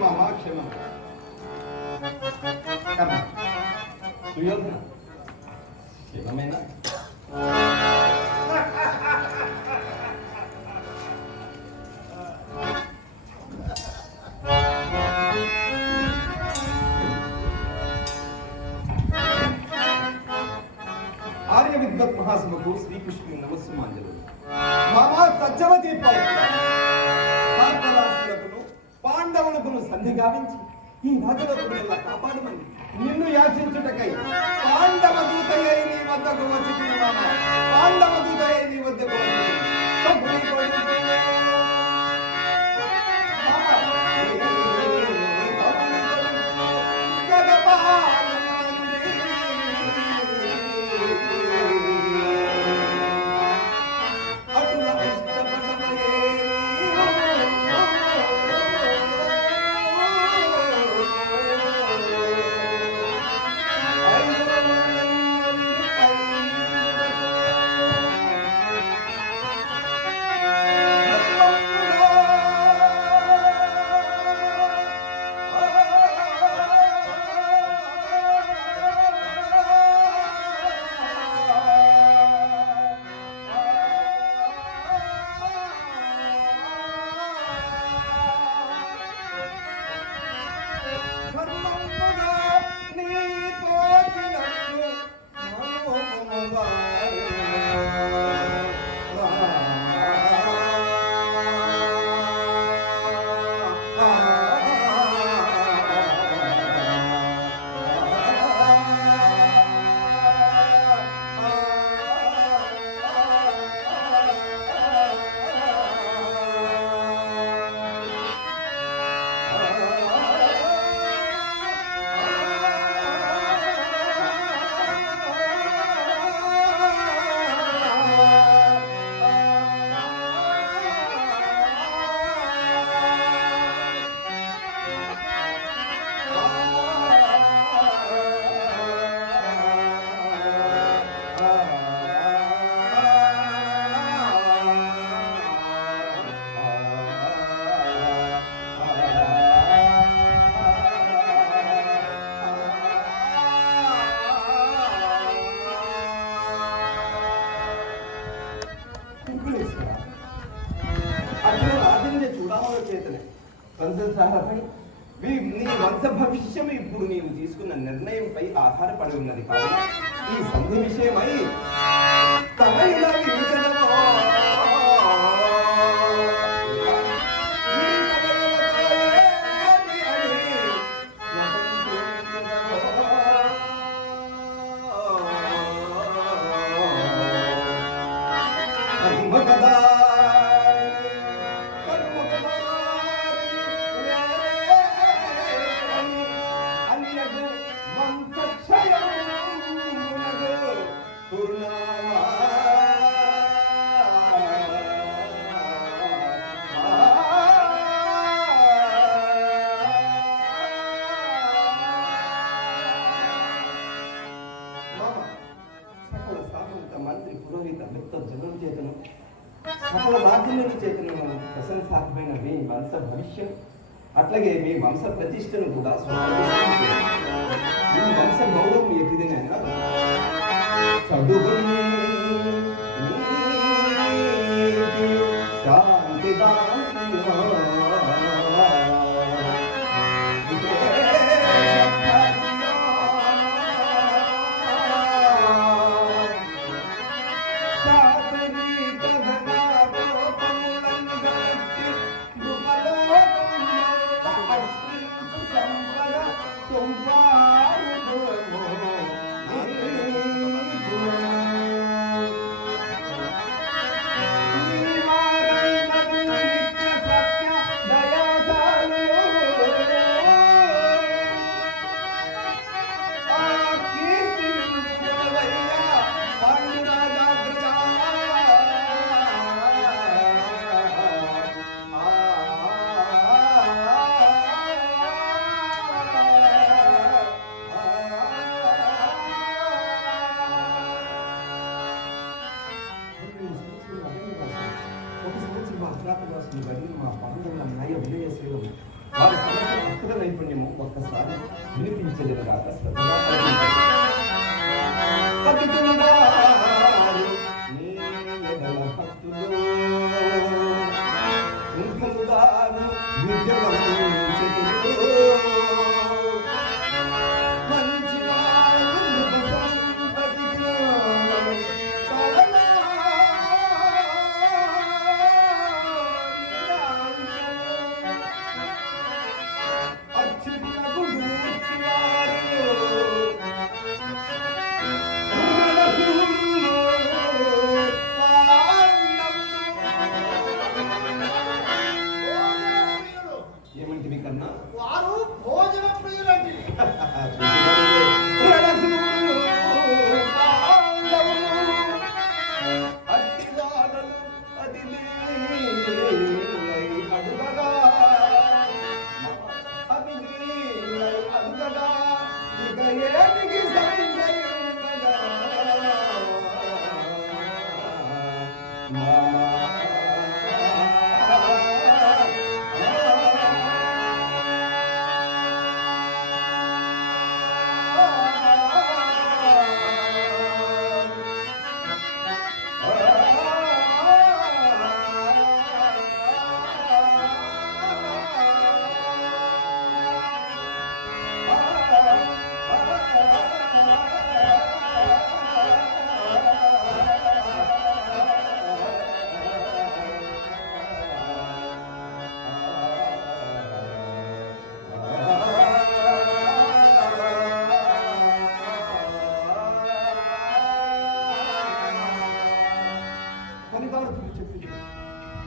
మామ క్షమం. సుయోధన క్షమమేనా? ఆర్య విద్వత్ మహాసభకు శ్రీకృష్ణుని నమస్సుమాంజలు. మామా సత్యవతి పార్థరాశులకును పాండవులకును సంధి గావించి ఈ రాజవతుల కాపాడమని నిన్ను యాచించుటకై పాండవ దూతయ్య నీ వద్దకు వచ్చి పాండవ దూతయ్య నీ వద్దకు నీ వంశ భవిష్యం ఇప్పుడు నీవు తీసుకున్న నిర్ణయంపై ఆధారపడి ఉన్నది కావున ఈ సంధి విషయమై మంత్రి పురోహిత భక్త జనుల చేతను సకల మాధ్యముల చేతను ప్రశంసాత్మైన మీ వంశ భవిష్యం అట్లాగే మీ వంశ ప్రతిష్టను కూడా మీ వంశ గౌరవం ఎట్టిదినైనా చదువుకుని శాంతి చెల్లిన కాక శ్రద్ధగా పలికించండి. పతితులుగారు నీ ఎడల భక్తులు, శృంఖలుగారు విద్యవంతులు, మంచి వారు సంపదిగా ఏమంటివి కన్నా వారు భోజన ప్రియులండి.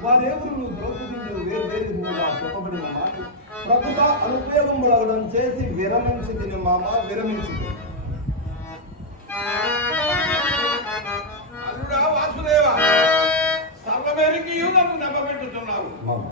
వారేవురు ద్రౌపదీయులు వేరువేరుగా చెప్పబడిన మాట ప్రకృత అనుపయోగములగడం చేసి విరమించి తిని మామ విరమించింది. అరుడా వాసుదేవ, సర్వమేరికి నన్ను నమ్మబెట్టుతున్నావు. మామ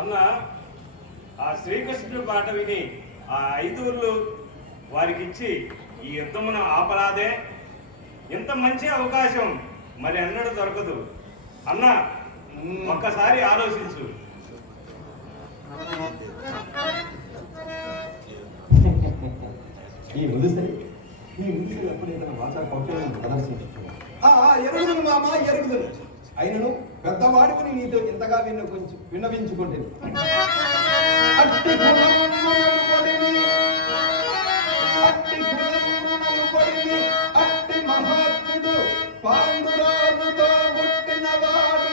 అన్న, ఆ శ్రీకృష్ణుడి మాట విని ఆ 5 ఊర్లు వారికి ఇచ్చి ఈ యుద్ధమును ఆపరాదే. ఇంత మంచి అవకాశం మరి అన్నడు దొరకదు. అన్న, ఒక్కసారి ఆలోచించు. ఈ ముదుసరి ఎప్పుడైనా వాచా కౌశలం ప్రదర్శించుకున్నాను. ఎరుగుదును మామ, ఎరుగుదును. అయినను పెద్దవాడుకుని నీతో ఇంతగా విన్నవించుకుంటే అట్టి మహాత్ముడు పాండురాజుతో పుట్టినవాడు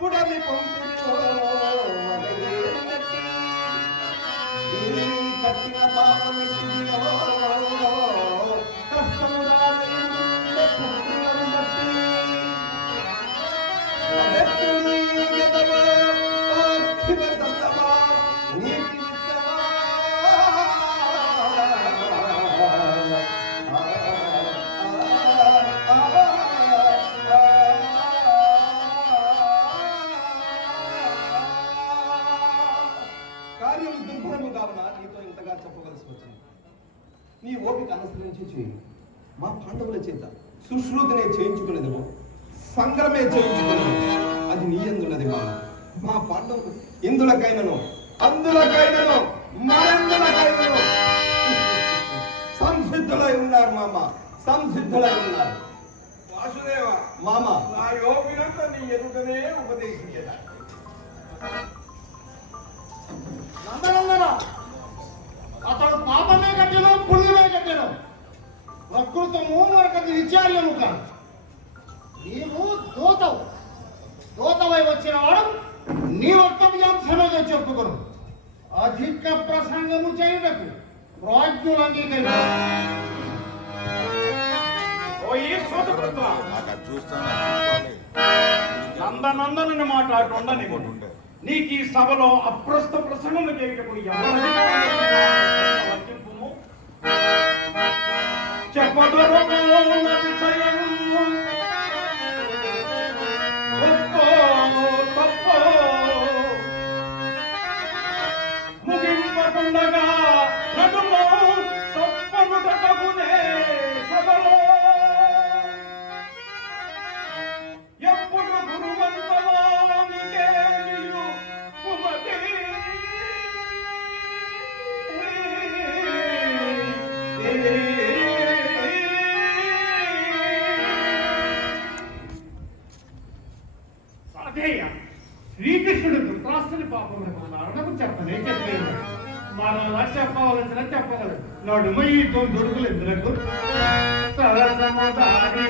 పుడమి పొందుతో కట్టిన పాపమిటిలో కార్యం దుర్భరము కావున నీతో ఇంతగా చెప్పవలసి వచ్చింది. నీ ఓపిక అనుసరించి చేయి. మా పాండవుల చేత సుశ్రుతినే చేయించుకునేది, సంగ్రమే చేయించుకునేది, అది నీ యందున్నది. పాండవులు ఇందులకైనను అందులకైనను మరెందులకైనను సంసిద్ధులై ఉన్నారు మామ, సంసిద్ధులై ఉన్నారు. వాసుదేవ మామ నా యోగినంతా నీ ఎదుటనే ఉపదేశించదా. నందనందన అతడు పాపమే కట్టెను పుణ్యమే కట్టెను ప్రకృతము మరొకటి విచార్యము కాదు. నీవు దూతవై వచ్చిన వాడు నీ వక్తవ్యాంశమేదో చెప్పుకొను. అధిక ప్రసంగము చేయుటకు ప్రాజ్ఞులు అంగీకరించారు. నందనందనని మాట్లాడుతుండని నీకు ఈ సభలో అప్రస్త ప్రసంగము చేయటకు ముగింపకుండగా నటుము తప్పనుటకునే సభలో ఎప్పుడు గురువంతవానికే నీయు కుమతి అదేయ శ్రీకృష్ణుడు ధృతరాష్ట్రుని పాపములు మానవులకు చెప్పనే చెప్పలేదు. మరలా చెప్పవలసిన చెప్పగలరు. నడుమ ఈ దొరుకులు ఎందుకు సరసముదారి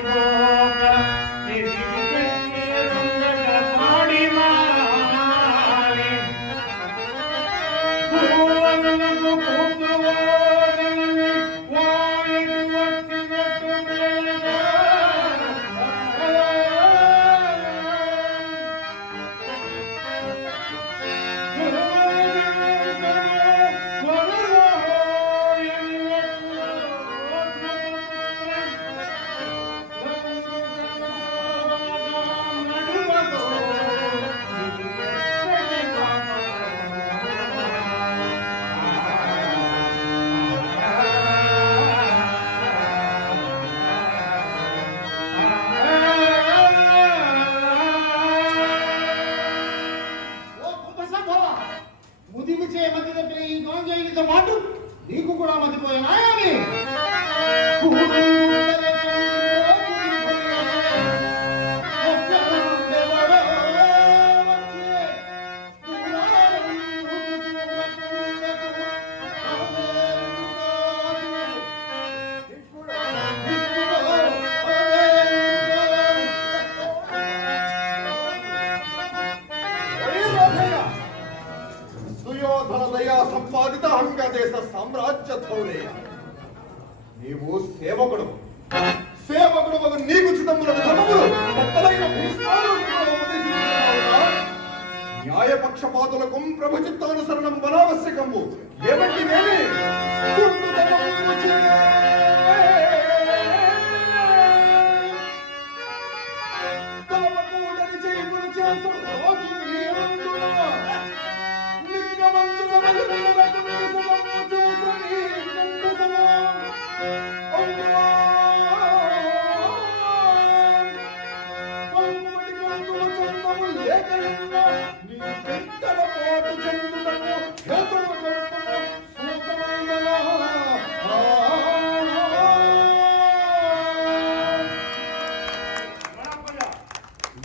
మాట నీకు కూడా మతిపోయినా అని సంపాదిత అంగదేశ సామ్రాజ్య ధౌరేయ నీవు సేవకుడు నీకు చిదంబుల ధర్మములు పెద్దలైన న్యాయపక్షపాతులకు ప్రభు చిత్తానుసరణం బలావశ్యకము ఏమంటే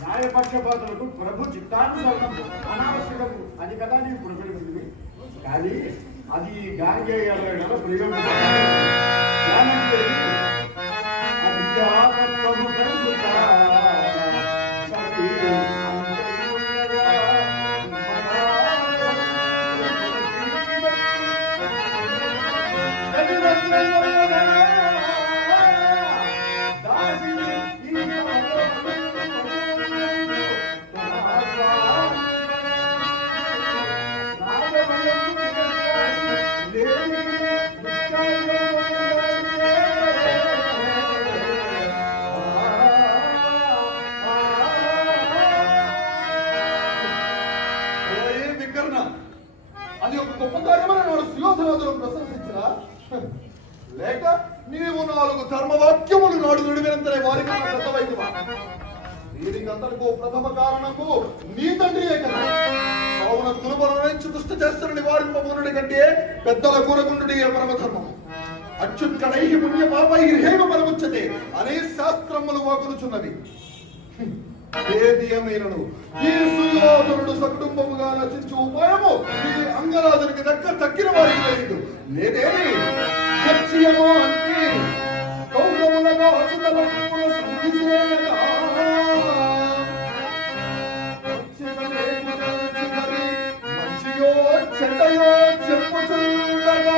న్యాయపక్షపాతులకు ప్రభు చిత్తానుసరణం అనావశ్యకము అని కదా నీవు పురపెడుతుంది. కానీ అది గాంగేయాల ప్రయోగం అది ఒక గొప్ప కార్యమని నాడు సుయోధనాదులు ప్రశంసించరా? లేక నీవు 4 ధర్మవాక్యములు నాడు విడివినంతనే వారికి పెద్దవైతువా? దీనికి అంతటికో ప్రథమ కారణము నీ తండ్రియే కదా. నుంచి దుష్ట చేస్తున్న నివారింపబోనుడి కంటే పెద్దల కూరకుండుడి పరమధర్మము. అచ్యుత్కడై పుణ్య పాపై హేమ పరముచ్చతే అనే శాస్త్రములు వాకులుచున్నవి. ఏదియమైనను ఈ సుయోధనుడు సకుటుంబముగా రచించు ఉపాయము ఈ అంగరాజునికి తక్కిన వారికి లేదు. లేదేమి చర్చయమో అంటే కౌరవులగా అచుతలమున సంధిసేయగా మంచియో చెడ్డయో చెప్పుచుండగా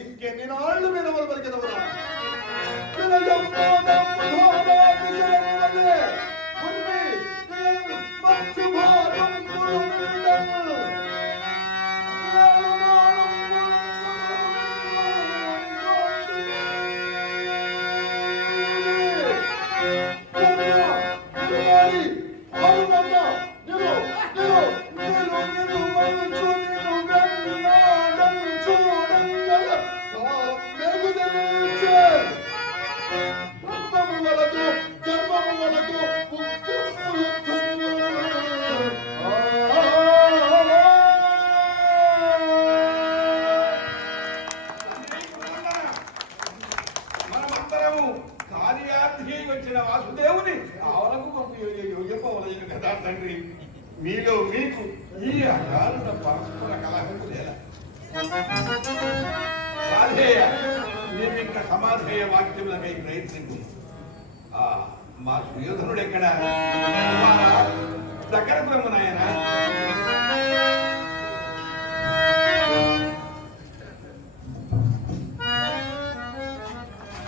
ఇంకెన్ని నాళ్ళు మీద పలికెదవరా వచ్చిన వాసుదేవుని ఆవలకు పంపి కదా తండ్రి. మీలో మీకు ఈ అకారుణ పరస్పర కలహము లేదా? నేను ఇంకా సమాధేయ వాక్యములకై ప్రయత్నించు. మా సుయోధనుడు ఎక్కడ? దగ్గర బ్రహ్మనాయన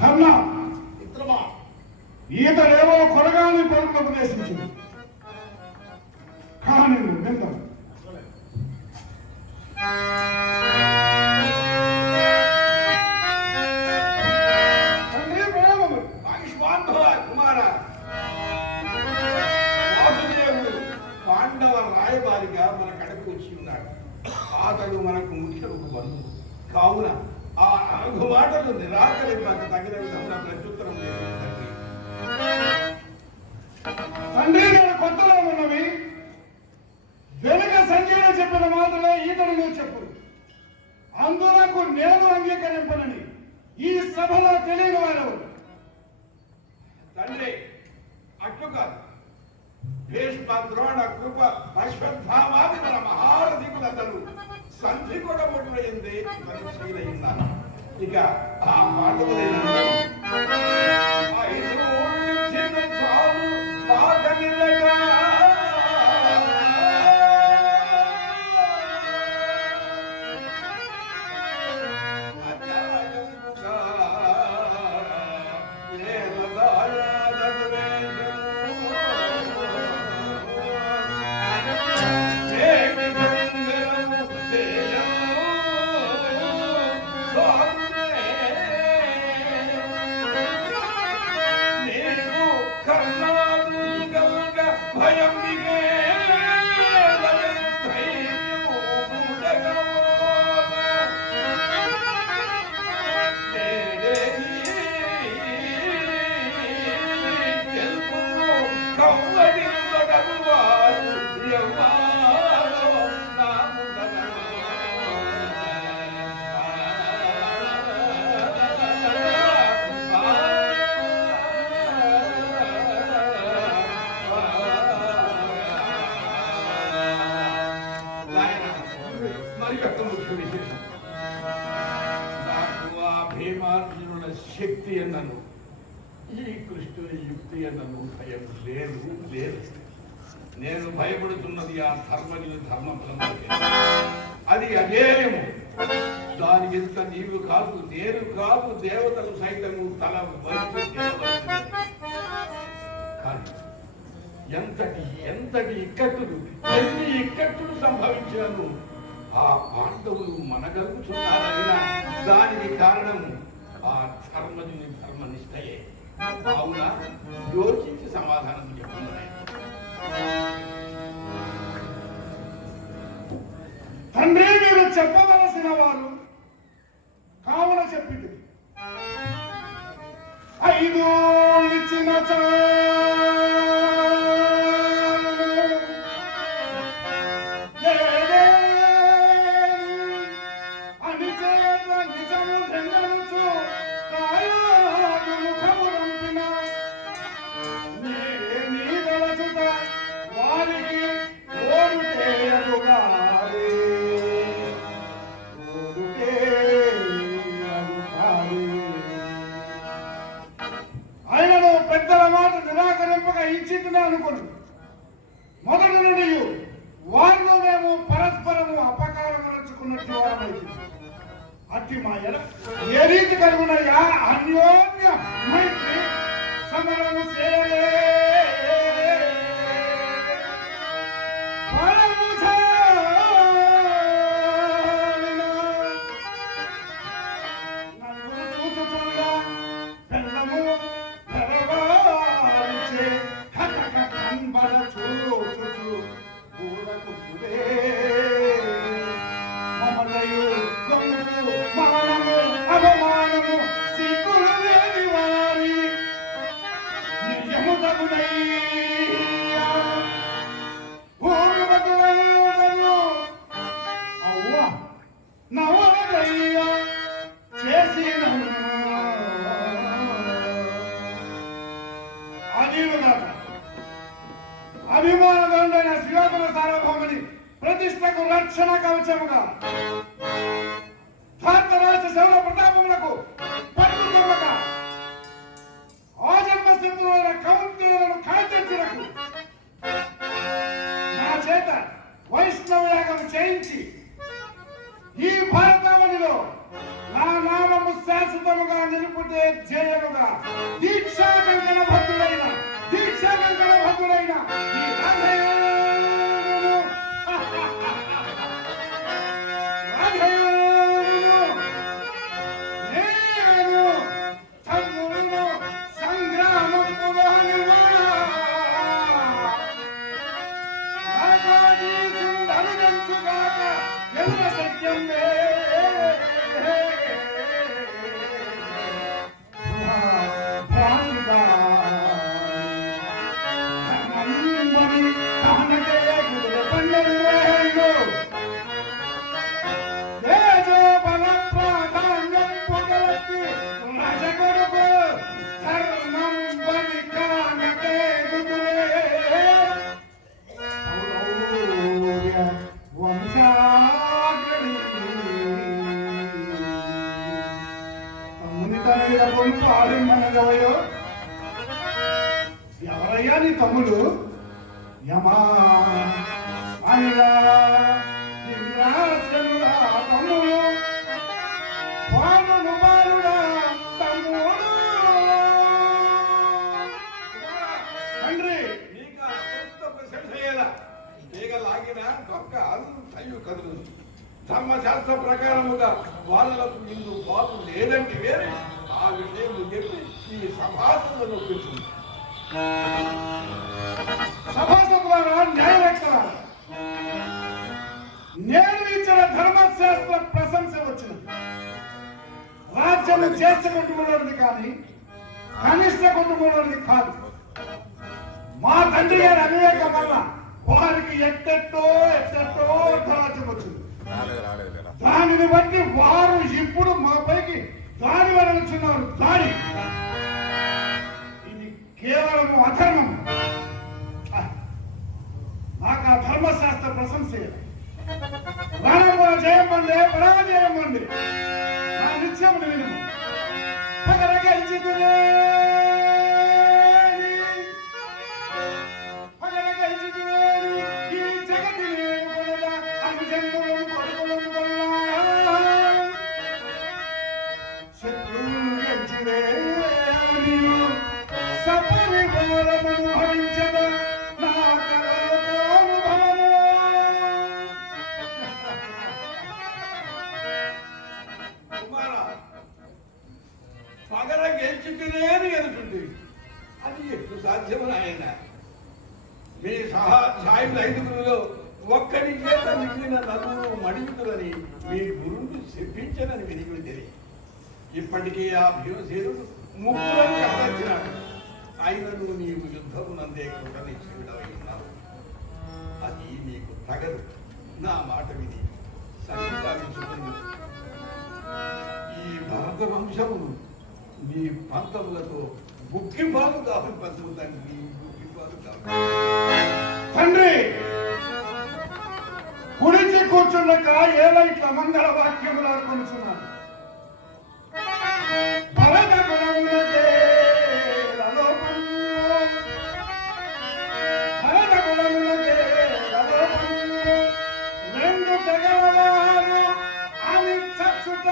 కర్ణ ఈతడేవో కొరగాని పరుగులు ఉపదేశించింది. కానీ విందాం. కుమార వాసుదేవుడు పాండవ రాయబారిగా మన కడకు వచ్చి ఉన్నాడు. అతడు మనకు ముఖ్యము బంధువు కావున ఆ నాలుగు మాటలు నిరాకరింపక తగిన విధంగా ప్రత్యుత్తరం తండ్రి నేను కొత్తలో ఉన్నవి వెనుక సంజయ్ చెప్పిన మాటలే ఈతడు నువ్వు చెప్పు. అందులకు నేను అంగీకరింపనని ఈ సభలో తెలియని వారు తండ్రి. అట్లు కాదు. భీష్మ ద్రోణ కృప అశ్వత్థామాది మన మహారథికులందరూ సంధి కూడా ముడిపోయింది. ఇక ఆ పాండవులైన ఎన్నను ఈ కృష్ణుని యుక్తి ఎన్నను భయం లేదు లేదు. నేను భయపడుతున్నది ఆ ధర్మజుని ధర్మఫలం అది అజేయము. దాని ఎంత నీవు కాదు నేను కాదు దేవతలు సైతము తల వంచి నిలబడుతుంది. కానీ ఎంతటి ఎంతటి ఇక్కట్టులు ఎన్ని ఇక్కట్టులు సంభవించినను ఆ పాండవులు మనగలుగుతున్నారన్న దానికి కారణము ఆ ధర్మజుని ధర్మనిష్టయే. అవునా యోచించి సమాధానం చెప్తున్నాయి. తండ్రి మీరు చెప్పవలసిన వారు కావున చెప్పింది. 5 ఇచ్చిన అని చేత నిజము తెంగలుచు ముఖము రంపిన నీదలచుట వారికి ఓరుటేయరుగా ఆయనను పెద్దల మాట నిరాకరింపగా ఇచ్చిందని అనుకుని మొదటి నుండి వారిలో మేము పరస్పరము అపకారం నడుచుకున్నట్టు వారమైంది. అట్టి మాయల ఏ రీతి కలుగునయా అన్యోన్య మైత్రి సమరము చేయలే అభిమానగరుడైన శ్రీయోధన సార్వభౌముని ప్రతిష్టకు రక్షణ కవచముగా ధార్తరాజ శౌర ప్రతాపములకు పట్టుకోగా ఆజన్మ శత్రువులైన కౌంతేయులను కాల్చెచ్చినకు నా చేత వైష్ణవ యాగం చేయించి ఈ భారతావనిలో నా నామము శాశ్వతముగా నిలుపుటే ధ్యేయముగా దీక్షా కంకణ భక్తులైన ఈ నేను తమ్ముడును సంగ్రామం సుందరుగాక ఎంత సత్యం ఎవరయ్యా నీ తమ్ముడు? యమా అనిరా తమ్ముడు వాడును బాలుడా తమ్ముడు. తండ్రి నీకు ఆ ప్రశంస ఎలా తీగ లాగిన దొక్క అంతయు కదులు. ధర్మశాస్త్ర ప్రకారముగా వాళ్ళకు నిన్ను బాబు లేదంటే వేరే ఆ విషయం చెప్పి ఈ సభాసనను నొప్పించింది. సభాసకులారా, న్యాయవేత్తలారా, నేను ఇచ్చిన ధర్మశాస్త్ర ప్రశంస వచ్చినది. రాజ్యం జ్యేష్ఠ కుటుంబంలోనిది కానీ కనిష్ట కుటుంబంలోనిది కాదు. మా తండ్రి గారి అవివేకం వల్ల వారికి ఎట్టెట్టో రాజ్యం వచ్చింది. దానిని బట్టి వారు ఇప్పుడు మా పైకి దాడి వలనుచున్నారు. దాడి ఇది కేవలం అధర్మం. నాకు ఆ ధర్మశాస్త్ర ప్రశంస రణముల జయం పొందే పరాజయం పొంది నా నిత్యములు విను. పగరగలిచి పగర గెలిచితేనేది ఎదుగుతుంది. అది ఎప్పుడు సాధ్యమని ఆయన మీ సాయుడు 5గురులో ఒక్కరి చేత మిగిలిన నలుగురు మడిగుతులని మీ గురువును చెప్పించనని వినిపించింది. ఇప్పటికీ ఆ భీమసేనుడు ముగ్గురం కట్టించినాడు. ఆయనను నీవు యుద్ధమునందే కృతనిశ్చయుడవై ఉన్నావు. అది నీకు తగదు. నా మాట విని సంగీతాన్ని ఈ భరత వంశమును నీ పంతములతో బుక్కిపాలు కాదు పశువు తండ్రి, బుక్కిపాలు కాదు. తండ్రి కుడిచి కూర్చున్నాక ఏదో ఇట్లా మంగళ వాక్యములు అనుకుంటున్నాను. భరత కులమునకే రలోపము, భరత కులమునకే రలోపము, రెండు తెగలవారు అని చచ్చుట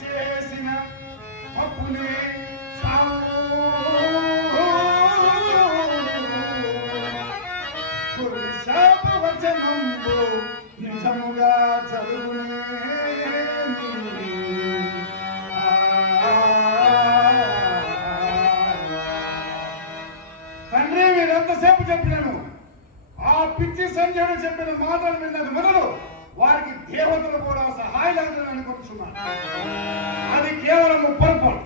చేసిన తప్పునే శాపవచనంబు నిజముగా చదువునే. తండ్రి మీరెంతసేపు చెప్పినాను. ఆ పిచ్చి సంజయుడు చెప్పిన మాటలు విన్నది మొదలు వారికి దేవతలు కూడా సహాయలవుతుందని అనుకుంటున్నాను. అది కేవలం పొరపాటు.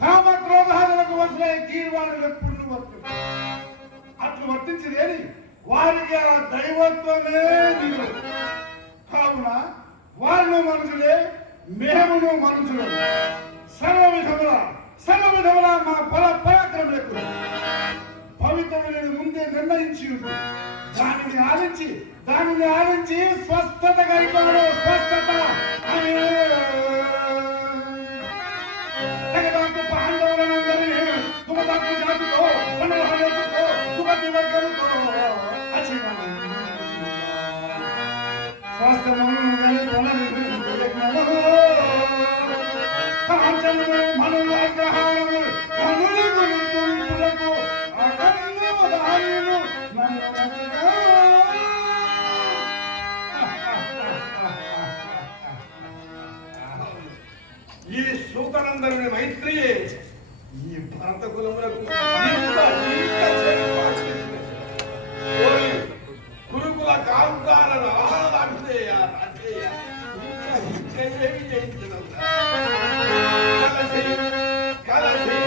కామక్రోధాలకు వదిలే గీర్వాణులు ఎప్పుడు వర్తించు అట్లు వర్తించలేని వారికి ఆ దైవత్వమే నీరు. కావున వారిను మనుషులే, మేమును మనుషులు. సర్వవిధముల మా బల పరాక్రమకు భవితవ్యులను ముందే నిర్ణయించి దానిని ఆలించి స్వస్థతగా ఇవ్వడు. స్వస్థత తగదాకు పాండవులందరినీ తుమదాకు జాతితో పండుగలతో తుమతి వర్గలతో స్వస్థము మనుల అగ్రహారము మనుల గురుతులకు అకన్నవదారులు ఈ సూతనందరుని మైత్రియే ఈ భరత కులములకు గురుకుల కాంతాలను ఆహ్లాదించేయ కలిసి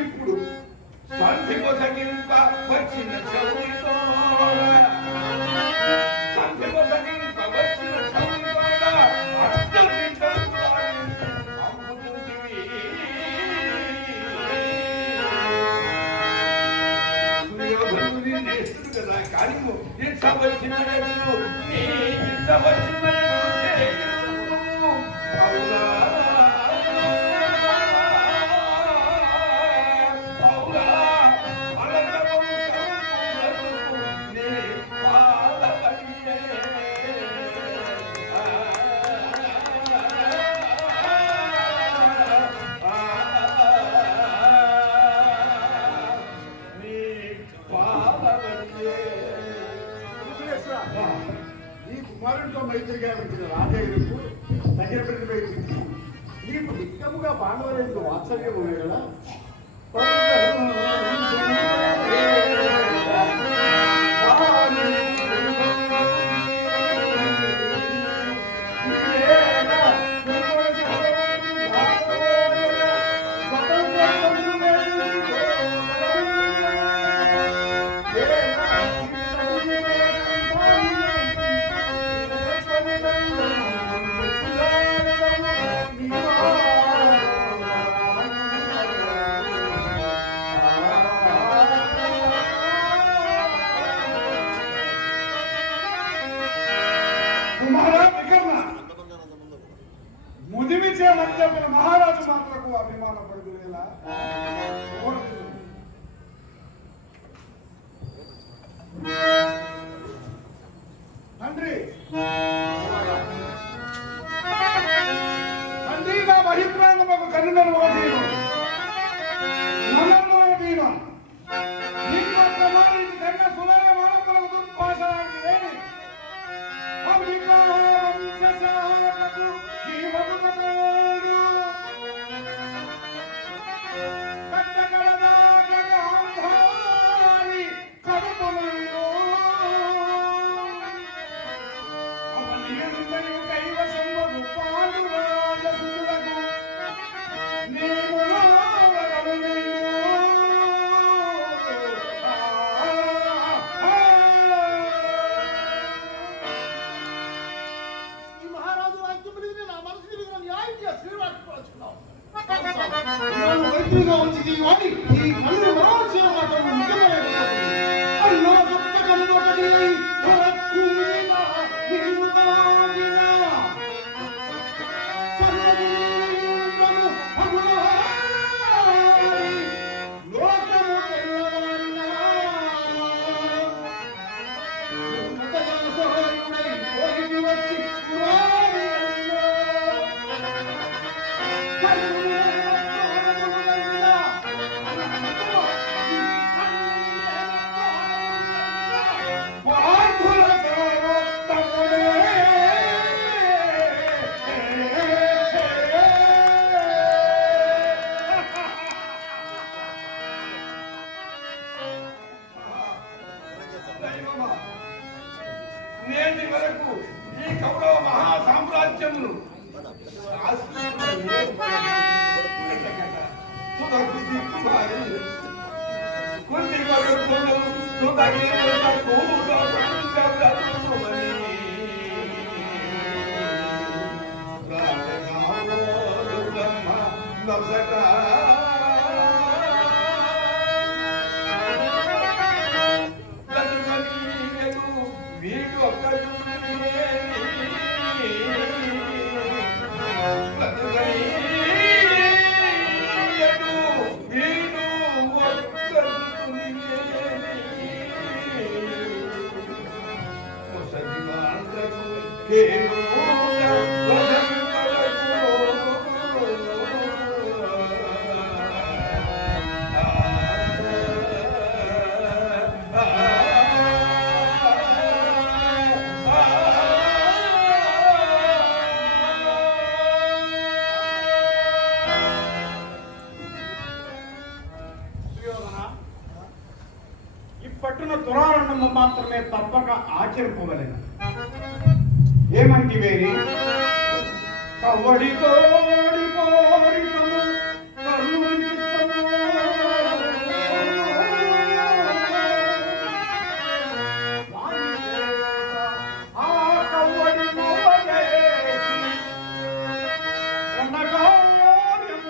ఇప్పుడు సంధి కొసగింప వచ్చిన చౌరితోడ సంధి కొసగింప వచ్చిన చౌరితోడ సుయోధనుని నేస్తుడు కదా కానీ ఇచ్చవచ్చిన అవునా అవునా కుమారుడితో మైత్రిగా వచ్చిన రాజయ్యకు దగ్గర ప్రతిపెట్టి నీకు నిక్కముగా పాండవులకు వాత్సల్యం ఉన్నాయి కదా. ముదిమిచే మధ్యమున మహారాజు మాత్రకు అభిమాన పడుకునేలా తండ్రి తండ్రి నా బహిప్రాంగము కన్నులను ఓటీను మనము ఓటీను నీకు మాత్రమా ఇది కన్నా సులభ మానవులకు దుర్భాషలాంటి వేడి వంశసాలకు జీవముతోడు కట్టగలదాగగాంధారి కడుపులలో అవనియందయు కైవశంబగు పాండురాజసుతులకు నీవు నావగలు నిన్ను. మైత్రిగా ఉంచి వాడి ఈ కళ్ళు మరోచే మాటలు నిజమలేకపోతుంది. అల్లో సప్త కనుగొకటి ధరక్కుమిన నిరుతాగిన సన్నదిలీలము అగులారి లోకము తెల్లవారిన ఉన్నతజన సహాయుడై కోరిని వచ్చి పురారి నేటి వరకు ఈ కౌరవ మహా సామ్రాజ్యమును వీడు ఒక్కడు ఇప్పట్టున తురారణము మాత్రమే తప్పక ఆచరింపవలెను. ఏమంటివేని కవ్వడి కోడి కోరికము కరుణించము ఆ కవ్వడి మోగేసి ఉన్నగార్యము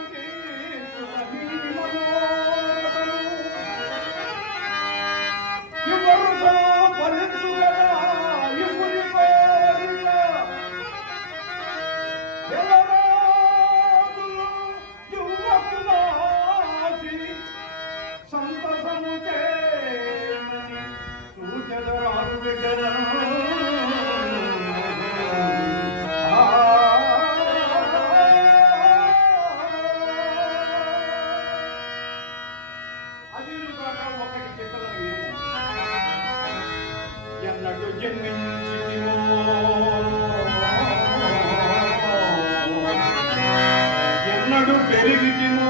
ఎరిగితినో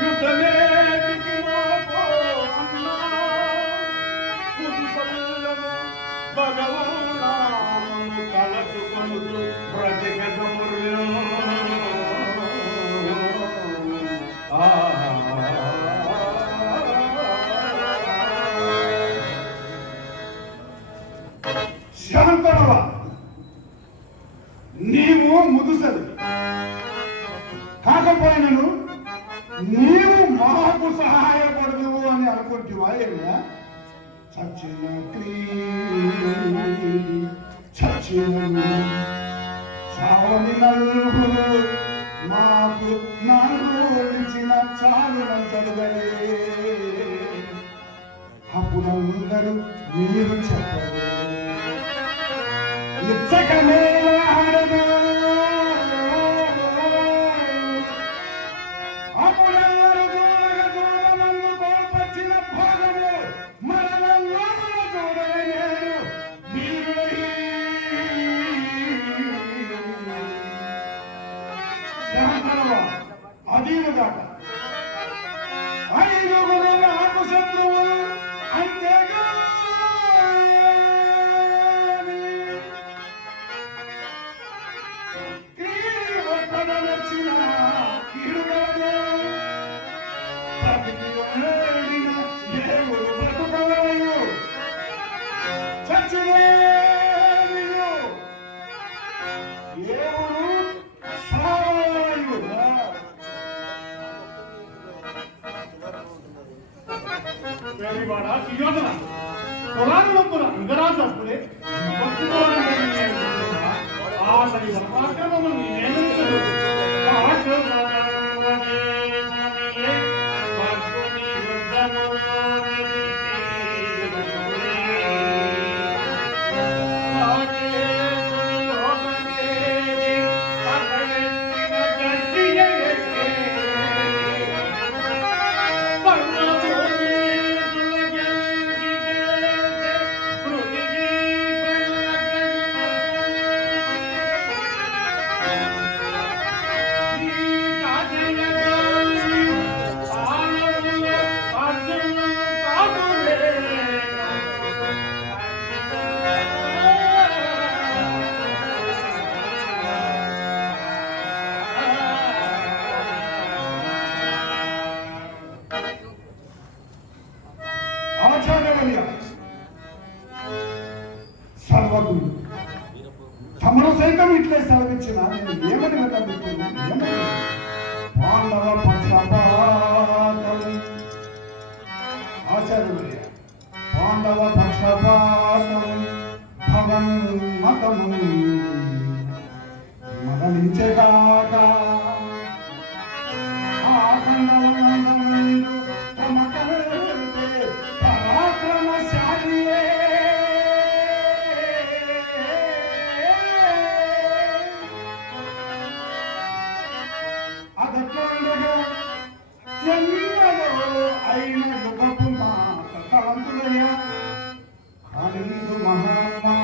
యుద్ధమేటికినో అన్నా కుదుసల్లము భగవాను తలచుకొనుచు బ్రతికటముర్యు శాంతనవ నీవు ముదుసలి కాకపోయినను నీవు మాకు సహాయపడదు అని అనుకుంటువా ఏమియా చచ్చిన చావని నలుగురు మాకు నలుగురిచిన చాలునంతడుగలే అప్పుడందరూ మీరు చెప్పరు ఇచ్చకమే ఆడదు అప్పుడందరూ చూడమందు కోల్పచ్చిన భాగము మరణంలో చూడలేడు అదీనుగాక ఐదుగురు నాకు శత్రువు అంతేగా వచ్చిన కీడుగలదు ఏడుగురు బ్రతుకలయు చచ్చినేయు ఏవురు సావలయు వేలివాడ సుయోధన పురాణవంతుల అంగరాజు అప్పుడే ఆతని పరాక్రమము నేనెందుకు సర్వగురు తమను సైతం ఇట్లే సెలవిచ్చిన నేను ఏమని వెళ్ళబోతున్నాను పాండవ పక్షపాతం ఆచార్య పాండవ పక్షపాతం భవన్ మతము మదలించేదాక పరాక్రమశాలియే అదట్లుండగా ఎన్నడో అయిన యుగపు మాట తలంతులయ్య ఖాళీదు మహాత్మా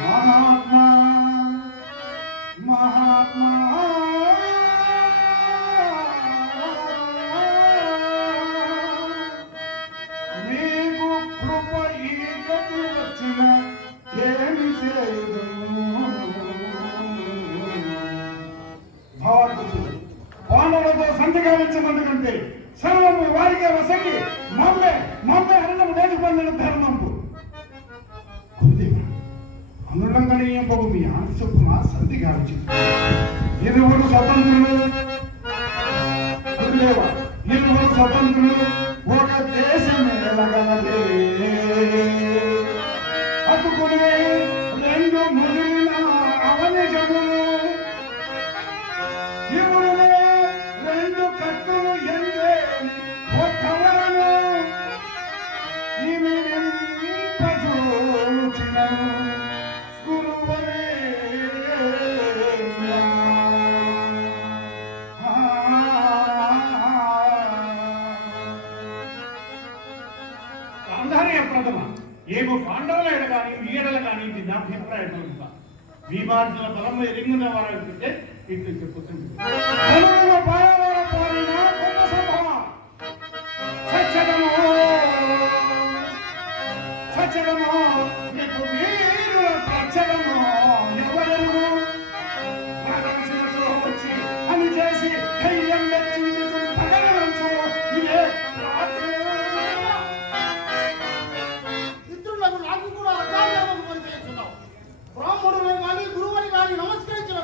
మహాత్మా మహాత్మా నీకు కృప ఈ గతి వచ్చిన ఏమి చేయదును పాండవులతో సంధిగా ఇచ్చమందుకంటే సర్వము వారికే వసగి మమ్మే అన్నము నేర్చుకున్న ధర్మంపు అనులంఘనీయం పొగు మీ ఆంత చొప్పున సంధిగా ఇరువురు స్వతంత్రులు ఇరువురు స్వతంత్రులు ఒక దేశమే ఎలగలే అతుకునే రెండు ముగిలిన అవనిజములు ఇవుడునే రెండు కత్తులు ఎందేని ఒక్కవరను ఇవి నింపజూచినను గురువరే గాంధార్య ప్రథమ ఏమో పాండవుల ఎడ కానీ ఈ ఎడల కానీ ఇది నా అభిప్రాయం భీమార్జున బలము ఎరింగిన వారంటే ఇట్లు చెప్పుతుంది అని చేసి ధైర్యం మిత్రులకు నాకు కూడా అకారణం పనిచేస్తున్నావు. బ్రాహ్మణుని కానీ గురువుని కానీ నమస్కరించిన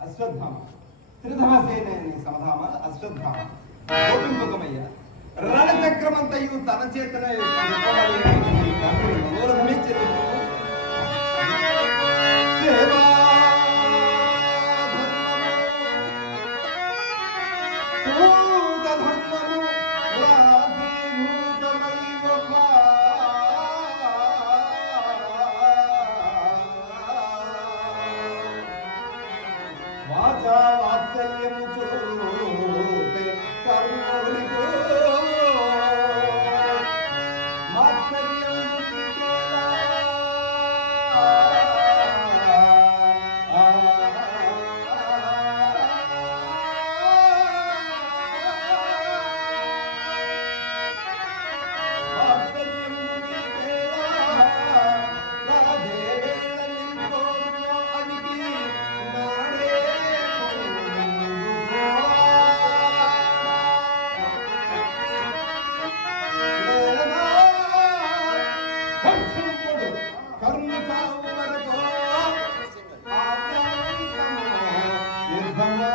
అశ్వత్థామ త్రిధమసేనేని సమధామ అశ్వత్థామ గోపింపుకమయ్య రణచక్రమంతయు తన చేతన వాచా వాత్సల్యము చూపే కర్ణుడితో వాత్సల్యము చూపేలా. వాత్సల్యము చూపేలా రాధేవేళ నింపోరులో అడిగి నాడే కర్మ చావు వరకు యుద్ధమో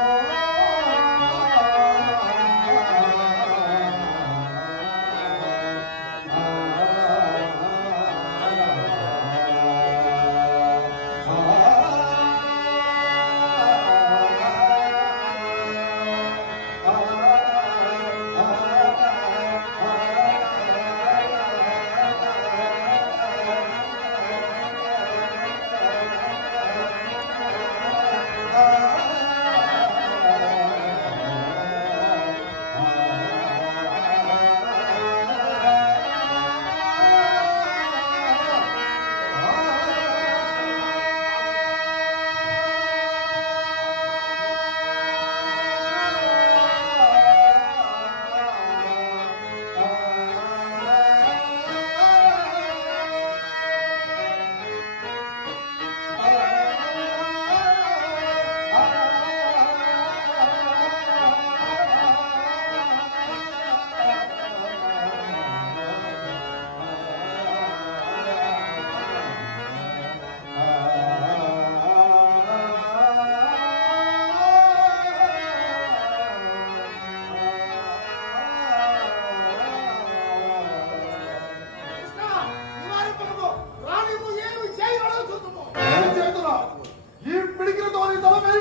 ఈ పిడికిలతో నీ తల మీద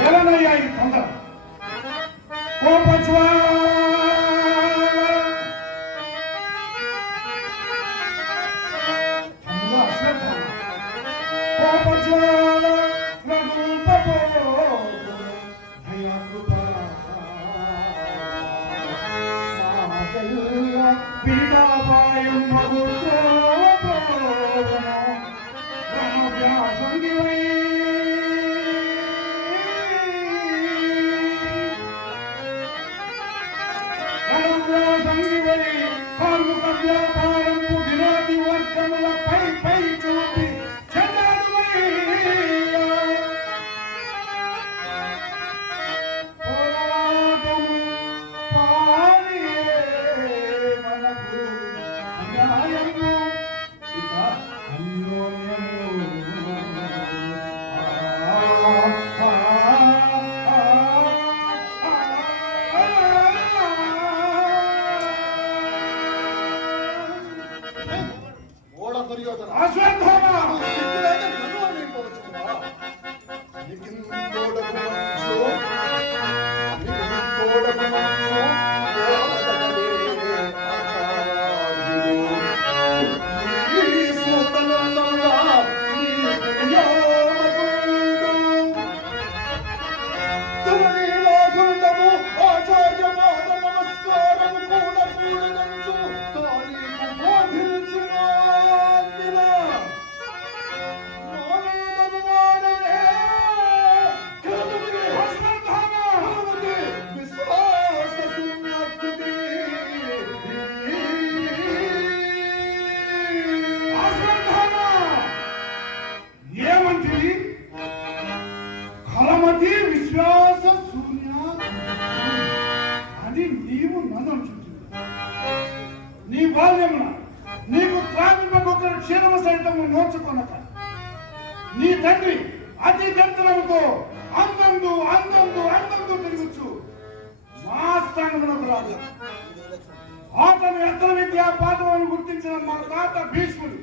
ఏలనయ్యా ఈ తొందర కోపజ్వాల కార్మిక వ్యాపారం వినాది వర్గముల పై చూపి సుయోధన. అశ్వత్థామ! సిగ్గులేక నన్ను అనేకవచ్చునువా? నికింతోడకు మంచు, నికింతోడకు మంచు, ఓడగడే ఆచార్యుడు. ఈ సూతనందముగా నీ యామగుండు. ధరణీనాథుండము ఆచార్య పాద నమస్కారము కూడా కూడదంచు తానీకు బోధించిన అందిన మానవుడను వాడవే కలముకి అశ్వత్థామ! కలముకి విశ్వాస శూన్యాకృతి. అశ్వత్థామ! ఏమంటివి? కలమతి విశ్వాస శూన్య అని నీవు నన్ను చుట్టింది. నీ బాల్యమున నీకు త్రాగిపకొకరు క్షీరమ సైతము నోచుకొనక నీ తండ్రి అతి గంతనముతో అందందు తిరుగుచు మా స్థానమునకు రాజు. అతని అస్త్ర విద్యా పాఠములను గుర్తించిన మా తాత భీష్ముడు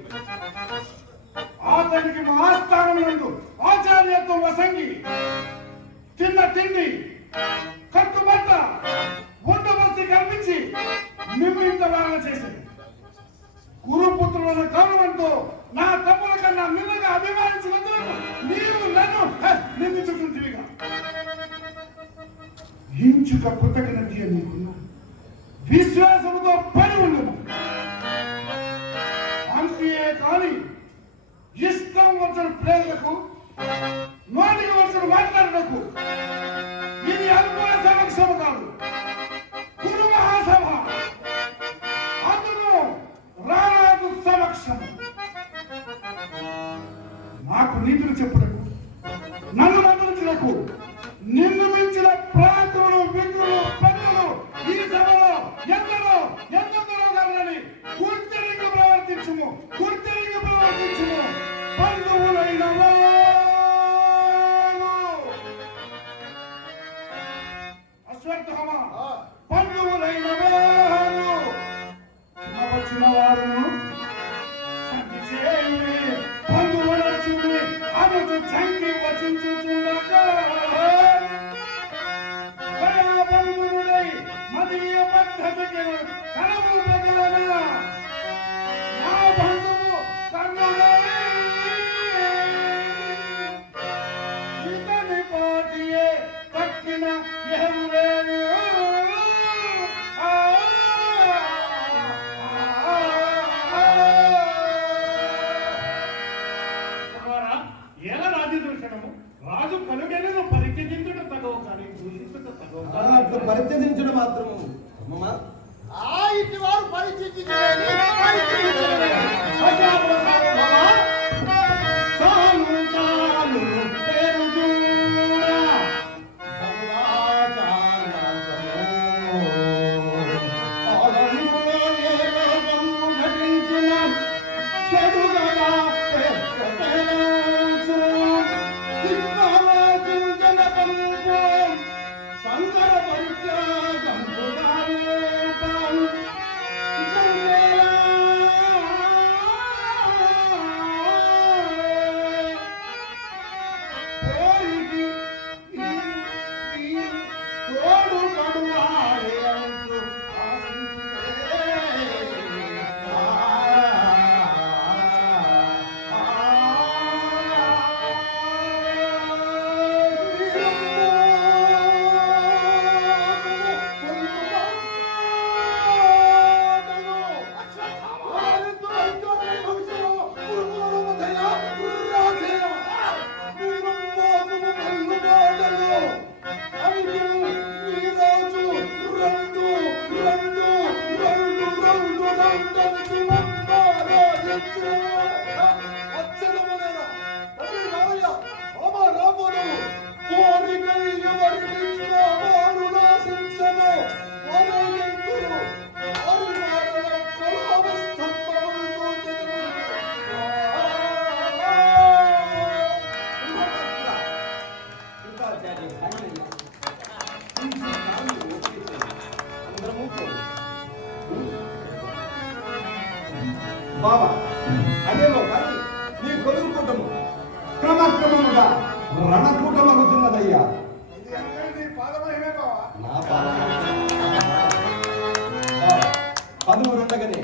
అతనికి మా స్థానమునందు ఆచార్యత్వం వసంగి తిన్న తిండి కట్టుబట్ట ఉండబస్తి కల్పించి నిన్ను ఇంత వాళ్ళ చేసింది. గురుపుత్రుల గౌరవంతో నా తమ్ముల కన్నా నిన్నగా అభిమానించినందుకు నీవు నన్ను నిందించుకుంటువిగా. ఇంచుక కృతజ్ఞత నీకున్నా విశ్వాసముతో పని ఉండదు. అంతే కానీ ఇష్టం వచ్చిన ప్రేమకు నోటికి వచ్చిన మాట్లాడటకు ఇది అనుకూల సమక్షము కాదు, గురు మహాసభ. అందులో రారాజు సమక్షము. నాకు నీతులు చెప్పుటకు, నన్ను మందలించుటకు, నిన్ను మించిన ప్రాంతములు విగ్రులు పెద్దలు ఈ సభలో ఎందరో గాని గుర్తెరిగి ప్రవర్తించుము. బంధువులైన అశ్వత్థామ, బంధువులైన వారు వచ్చిన వారును సంధి చేయుడి. బంధువులొచ్చింది అనుచు చంగి వచించుచుండగా బంధువుడై మదీయ పద్ధతికి కలము బదులన నా బంధువు కన్నుడై ఇతని పాటియే పట్టిన ఎవరేను. రాజు కనుగెలను పరిచయించుట తగవు కానీ దూషించుట తగవు. అట్లా పరిత్యజించడం మాత్రము అమ్మమ్మా. ఆ ఇంటి వారు పరిచయించలేని పరిచయించలేని అజాబు సాధువా చాలు చాలు పేరు చూడా సంగర పరిత్యాగం బాబా అదేమో కానీ నీ కొలువు కూటము క్రమక్రమముగా రణకూటమవుతున్నదయ్యా. ఇది అంటే నీ పాదమహిమే బావా. నా పదవులుండగానే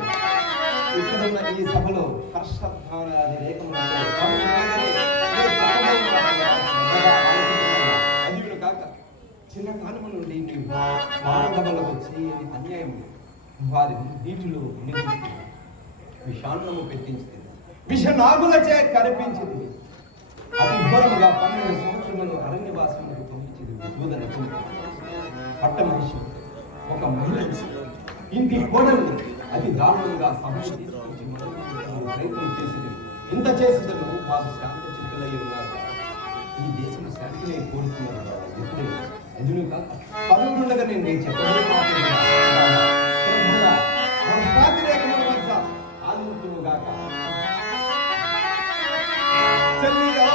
ఇక్కడున్న ఈ సభలో హర్షధ్వానాది రేఖములతో అదివులు కాక చిన్న కాలము నుండి నీవు మానవులకు చేయని అన్యాయం వారి నీటిలో నిలిచి విషాన్నము పెట్టించింది, విషనాగులచే కనిపించింది. అతి ఘోరముగా 12 సంవత్సరములు అరణ్యవాసములకు పంపించింది. పట్ట మనిషి ఒక మహిళ ఇంటి కోడలు అతి దారుణంగా సభను తీసుకొచ్చి ప్రయత్నం చేసింది. ఇంత చేసేందుకు వారు శాంత చిత్తులై ఉన్నారు. ఈ దేశం శాంతినే కోరుతున్నారు. ఎప్పుడే అదును కాక పదవులుండగా నేను చెప్పడం రేఖల మధ్య ఆదిత్యుగాక చెల్లియా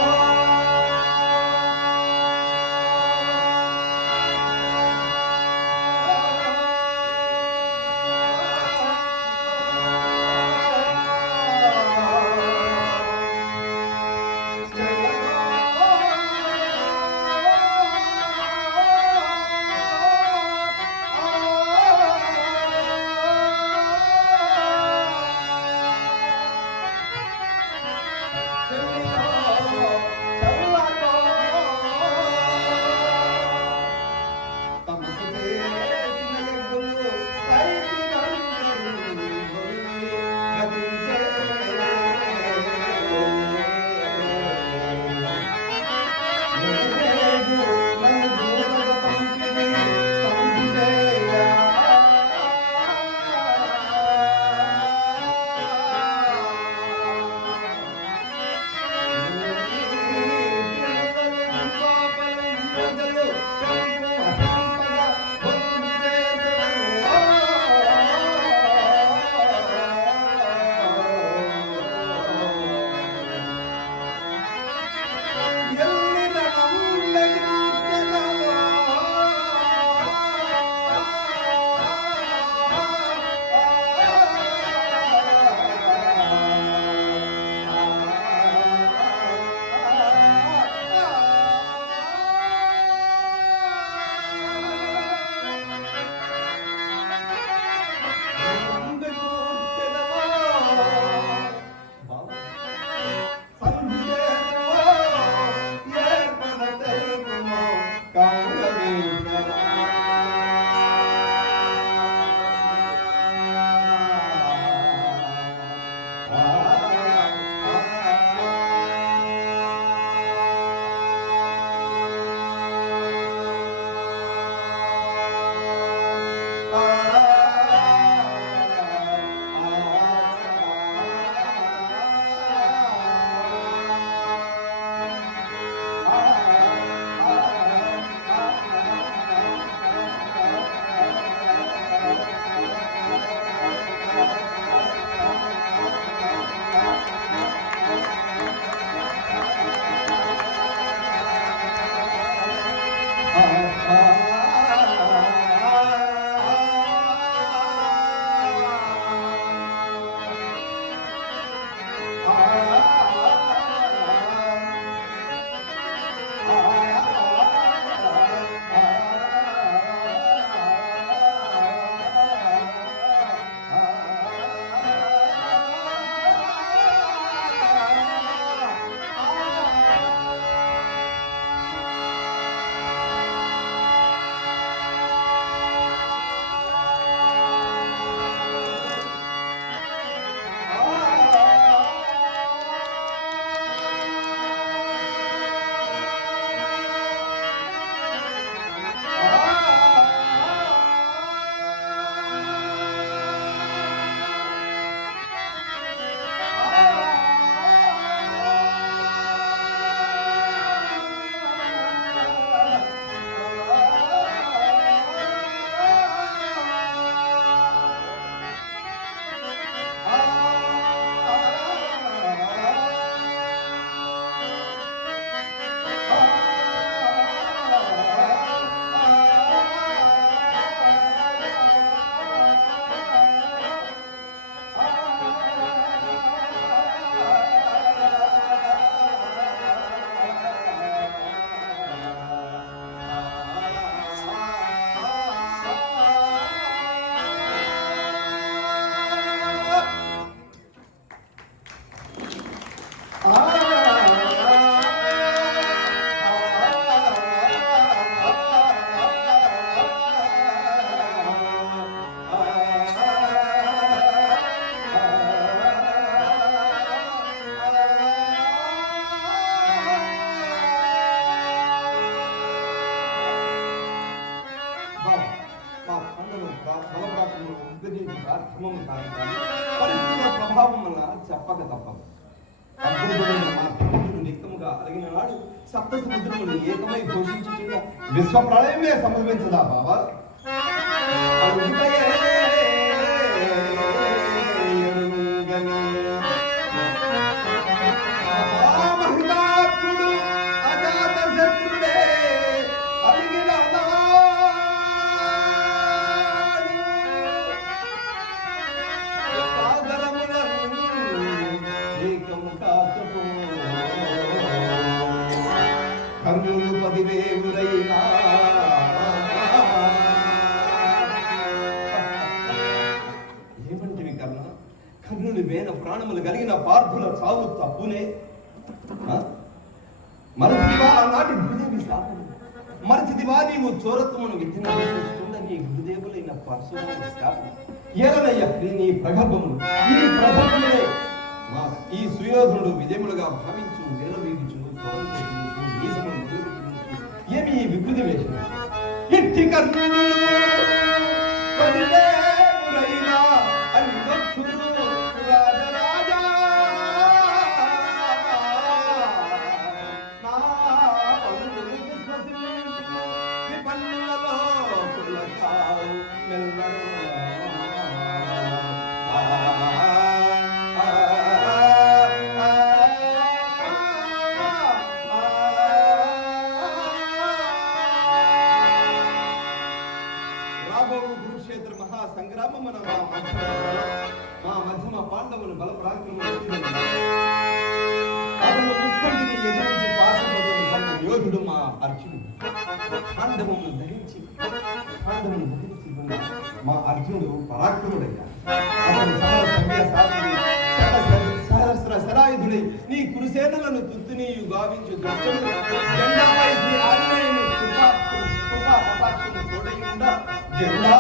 కానీ పరిస్థితుల ప్రభావం వల్ల చెప్పక తప్పదు. అద్భుతమైన మా ధర్మమును నిక్తముగా అడిగిన నాడు సప్త సముద్రములు ఏకమై ఘోషించుచుండ విశ్వ ప్రళయమే సంభవించదా బాబా? మహిళాత్ముడు అజాత శత్రుడే అడిగిన సాగరములను ఏకము కాకపో కన్నులు పదివేవులైనా ఏమంటివి కర్ణ? కర్ణుని వేన ప్రాణములు కలిగిన పార్థుల చావు తప్పునే మరచిదివా ఆనాటి గురుదేవి శాపము, మరచిదివా నీవు చోరత్వమును విద్యనుండ నీ గురుదేవులైన పరశురాముని శాపం ఏలనయ్య నీ ప్రగల్భములు ఈ ప్రగల్భములే మా ఈ సుయోధనుడు విజయములుగా భావించు నిలవీగుచు ఏమి ఈ వికృతి వేషం? ఇట్టి కర్ణుడు పదివేవులైనా అని భక్తులు రాజరాజా నా పనులు విశ్వసించు విపన్నులలో పులకావు మెల్లరో కురుక్షేత్ర మహాసంగ్రామం మన మా మధ్యమ పాండవులు బల అతను ముఖ్యంటిని ఎదిరించి పాసపడుతున్న యోధుడు మా అర్జునుడు. పాండవమును ధరించి మా అర్జునుడు పరాక్రముడయ్యా. అతను సహస్ర శరాయుధుడై నీ కురుసేనలను తుత్తునీయు గావించు దుష్టములు జెండాపై శ్రీ ఆంజనేయుని కృపా కటాక్షము తోడైకుండా జెండా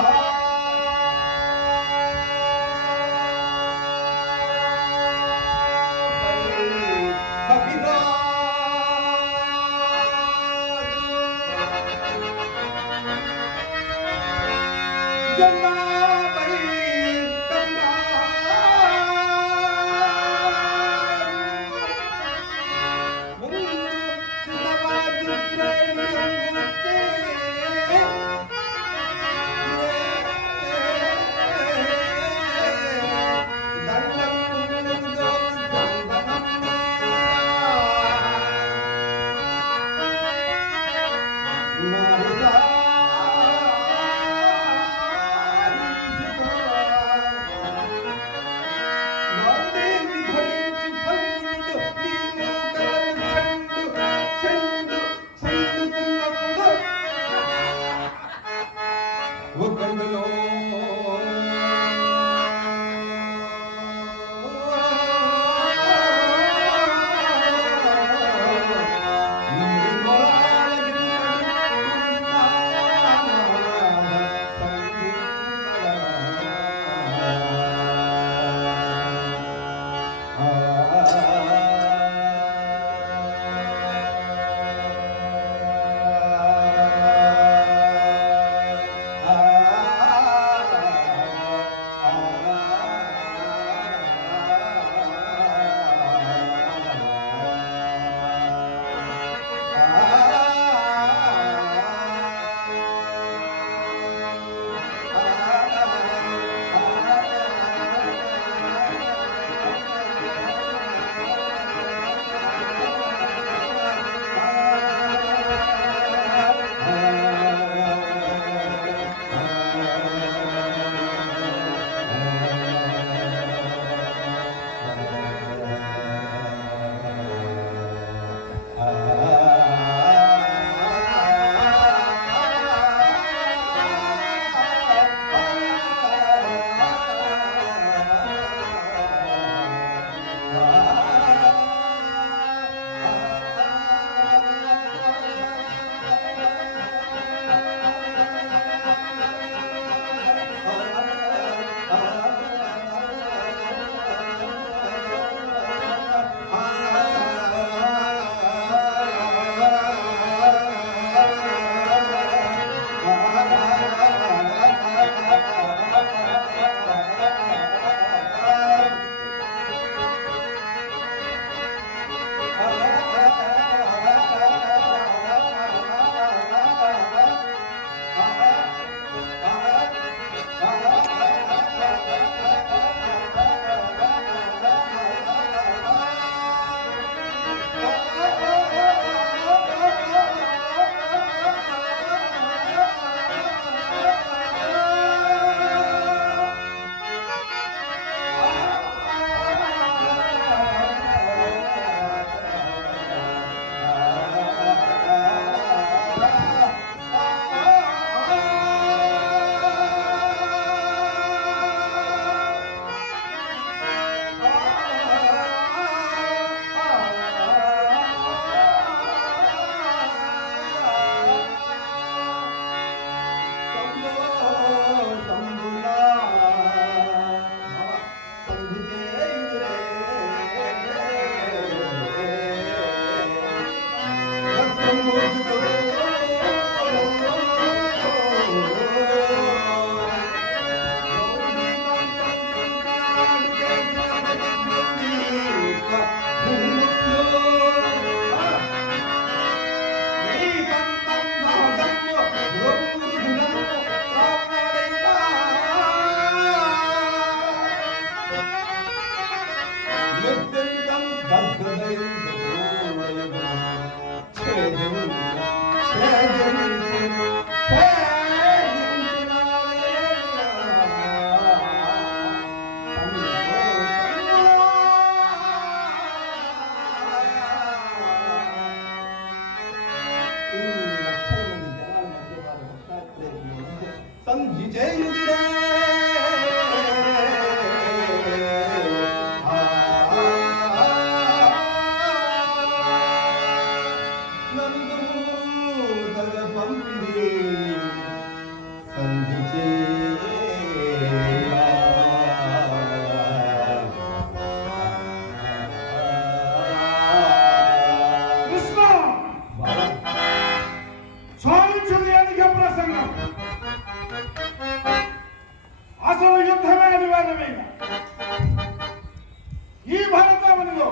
ఈ భారతావనిలో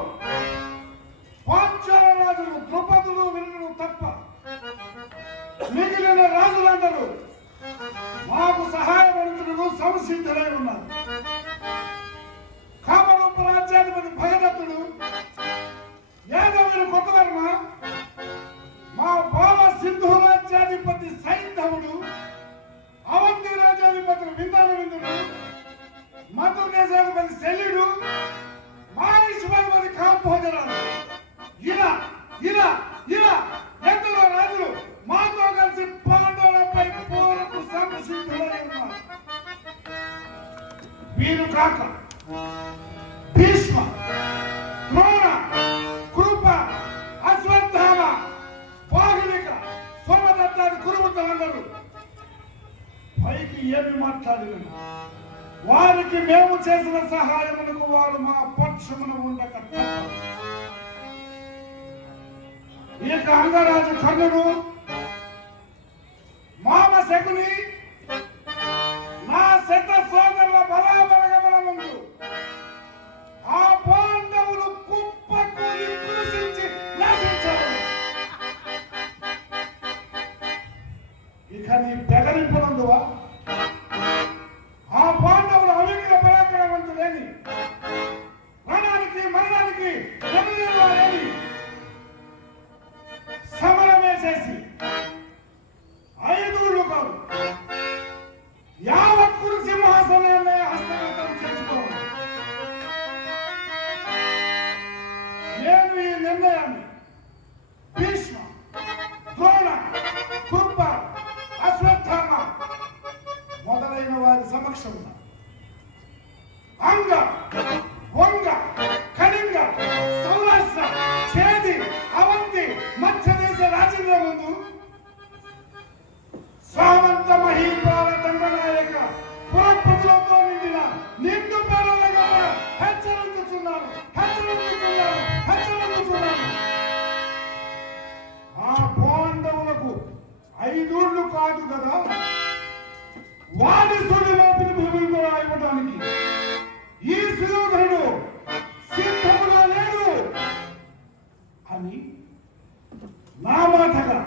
పాంచాల రాజులు ద్రౌపదులు వినులు తప్ప మిగిలిన రాజులందరూ మాకు సహాయపడుతున్నారు, సంసిద్ధులై ఉన్నారు. కామరూప రాజ్యాధిపతి భగదత్తుడు, యాదవులు కొత్తవర్మ, మా బావ సింధు రాజ్యాధిపతి సైంధవుడు, అవంతి రాజ్యాధిపతి విందానవిందుడు, మధు దేశాధిపతి శల్యుడు, మారీశ్వరాధిపతి కాంభోజరాలు, ఇలా ఇలా ఇలా ఎందరో రాజులు మాతో కలిసి పాండవులపై పోరుకు సంసిద్ధులై ఉన్నారు. వీరు కాక భీష్మ, ద్రోణ, కృప, అశ్వత్థామ, బాహులిక, సోమదత్తాది కురువృత్తులందరూ పైకి ఏమి మాట్లాడిన వారికి మేము చేసిన సహాయములకు వారు మా పక్షమున ఉండక ఇక అంగరాజు కర్ణుడు, మామ శకుని, నా శత సోదరుల బలాబలగమన ముందు ఆ పాండవులు కుప్పకూలి కృషించి నశించారు. ఇక నీ బెదరింపునందువా ఆ పాండవులు అవిగ్ర పరాక్రమవంతులేని, రణానికి మరణానికి ఎదురేవారేని సమరమే చేసి 5 ఊళ్ళు కాదు యావత్ కురు సింహాసనాన్ని హస్తగతం చేసుకోవాలి. నేను ఈ నిర్ణయాన్ని భీష్మ, ద్రోణ, కృప, అశ్వత్థామ మొదలైన వారి సమక్షంలో అంగ, వంగ, కళింగ, సౌరాష్ట్ర, ఛేది, అవంతి, మధ్యదేశ రాజ్యాల ముందు సామంత మహీపాల దండనాయక పురప్రజలతో నిండిన నిండు పేదలుగా హెచ్చరించుచున్నాను. ఆ పాండవులకు 5 ఊళ్ళు కాదు కదా, వాడి సుడిలో భూమిని కూడా ఇవ్వడానికి ఈ సుయోధనుడు సిద్ధముగా లేడు అని నా మాటగా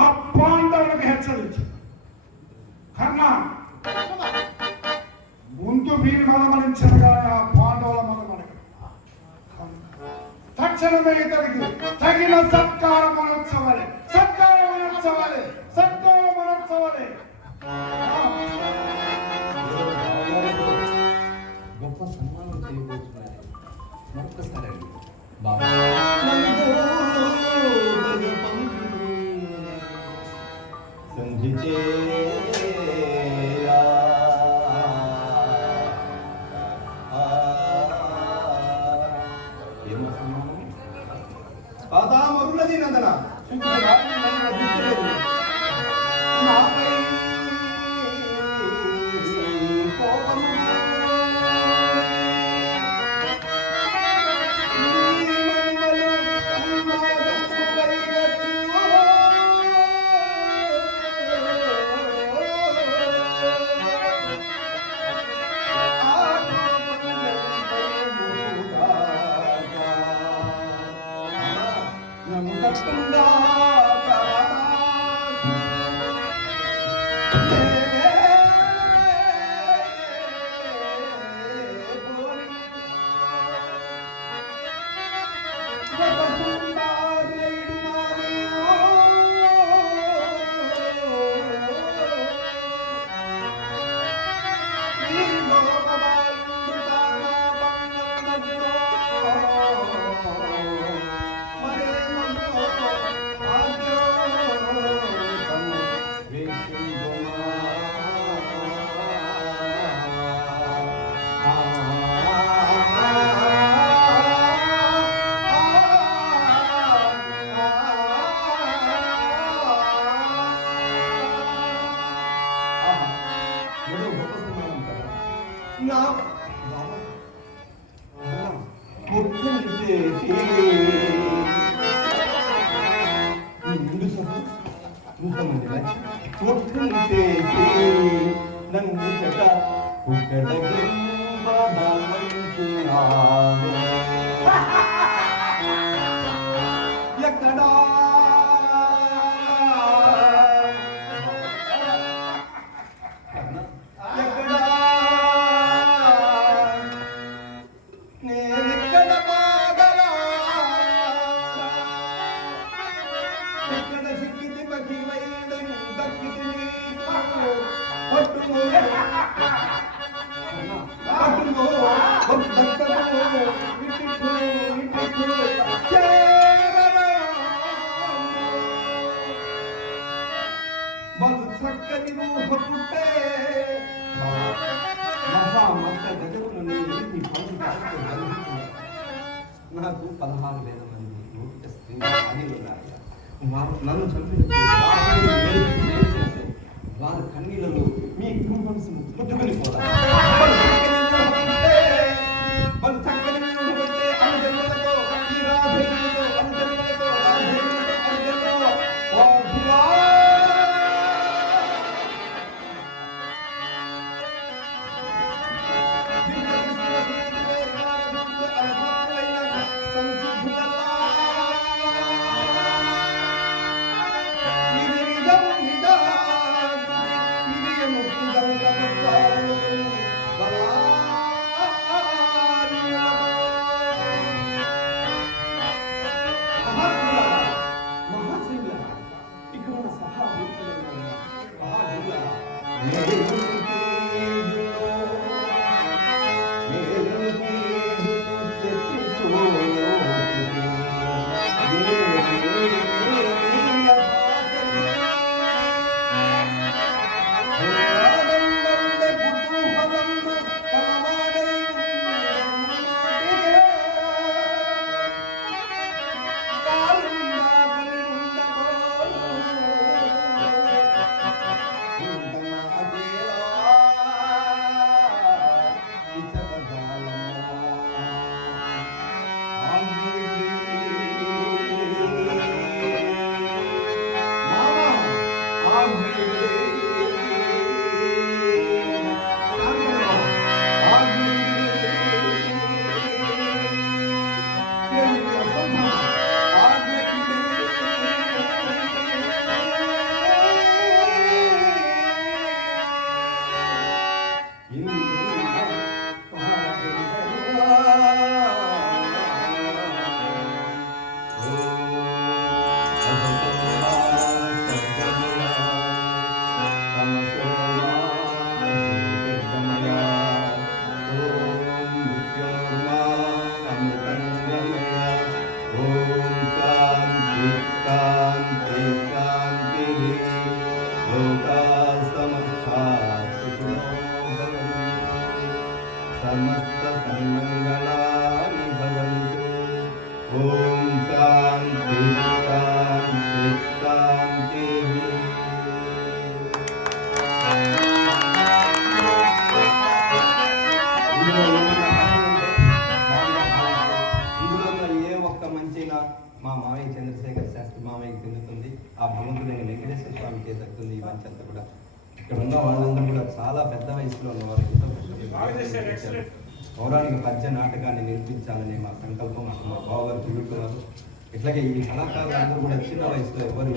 ఆ పాండవులకు హెచ్చరించు. కర్ణ ముందు వీరి మనమనించగానే ఆ పాండవుల మనమనగ తక్షణమే ఇతనికి తగిన సత్కార మనోత్సవాలే. గొప్ప సన్మానం చేయబోతున్నారు. మరొకసారి మరున్నది నందన నన్ను చెట్ట ఎక్కడా ఎక్కడా నేనెక్కడ బాగలా ఎక్కడ సిక్కితి పకి వైడను దక్కితి పట్టుమో పట్టుమో దక్కమో ఇటికో చేరరా మధు చక్కని మోహ పుట్టే మహామత్త గజమును నీ పండు నాకు 16,000 మంది ఓపిక స్త్రీలు అని ఉన్నాయి. వారు నన్ను చంపినప్పుడు వారి కన్నీళ్ళలో మీ కుటుంబం పుట్టుకొని పోతారు. మా మామయ్య చంద్రశేఖర్ శాస్త్రి మామయ్యకి చెందుతుంది. ఆ భగవంతుడైన వెంకటేశ్వర స్వామికి దక్కుతుంది. ఈ మంచంతా కూడా ఇక్కడ ఉన్న వాళ్ళందరూ కూడా చాలా పెద్ద వయసులో ఉన్నవారు. పౌరాణిక పద్య నాటకాన్ని నిర్మించాలనే మా సంకల్పం మా బావగారు తిరుగుతున్నారు. ఇట్లాగే ఈ కళాకారులందరూ కూడా చిన్న వయసులో ఎవరు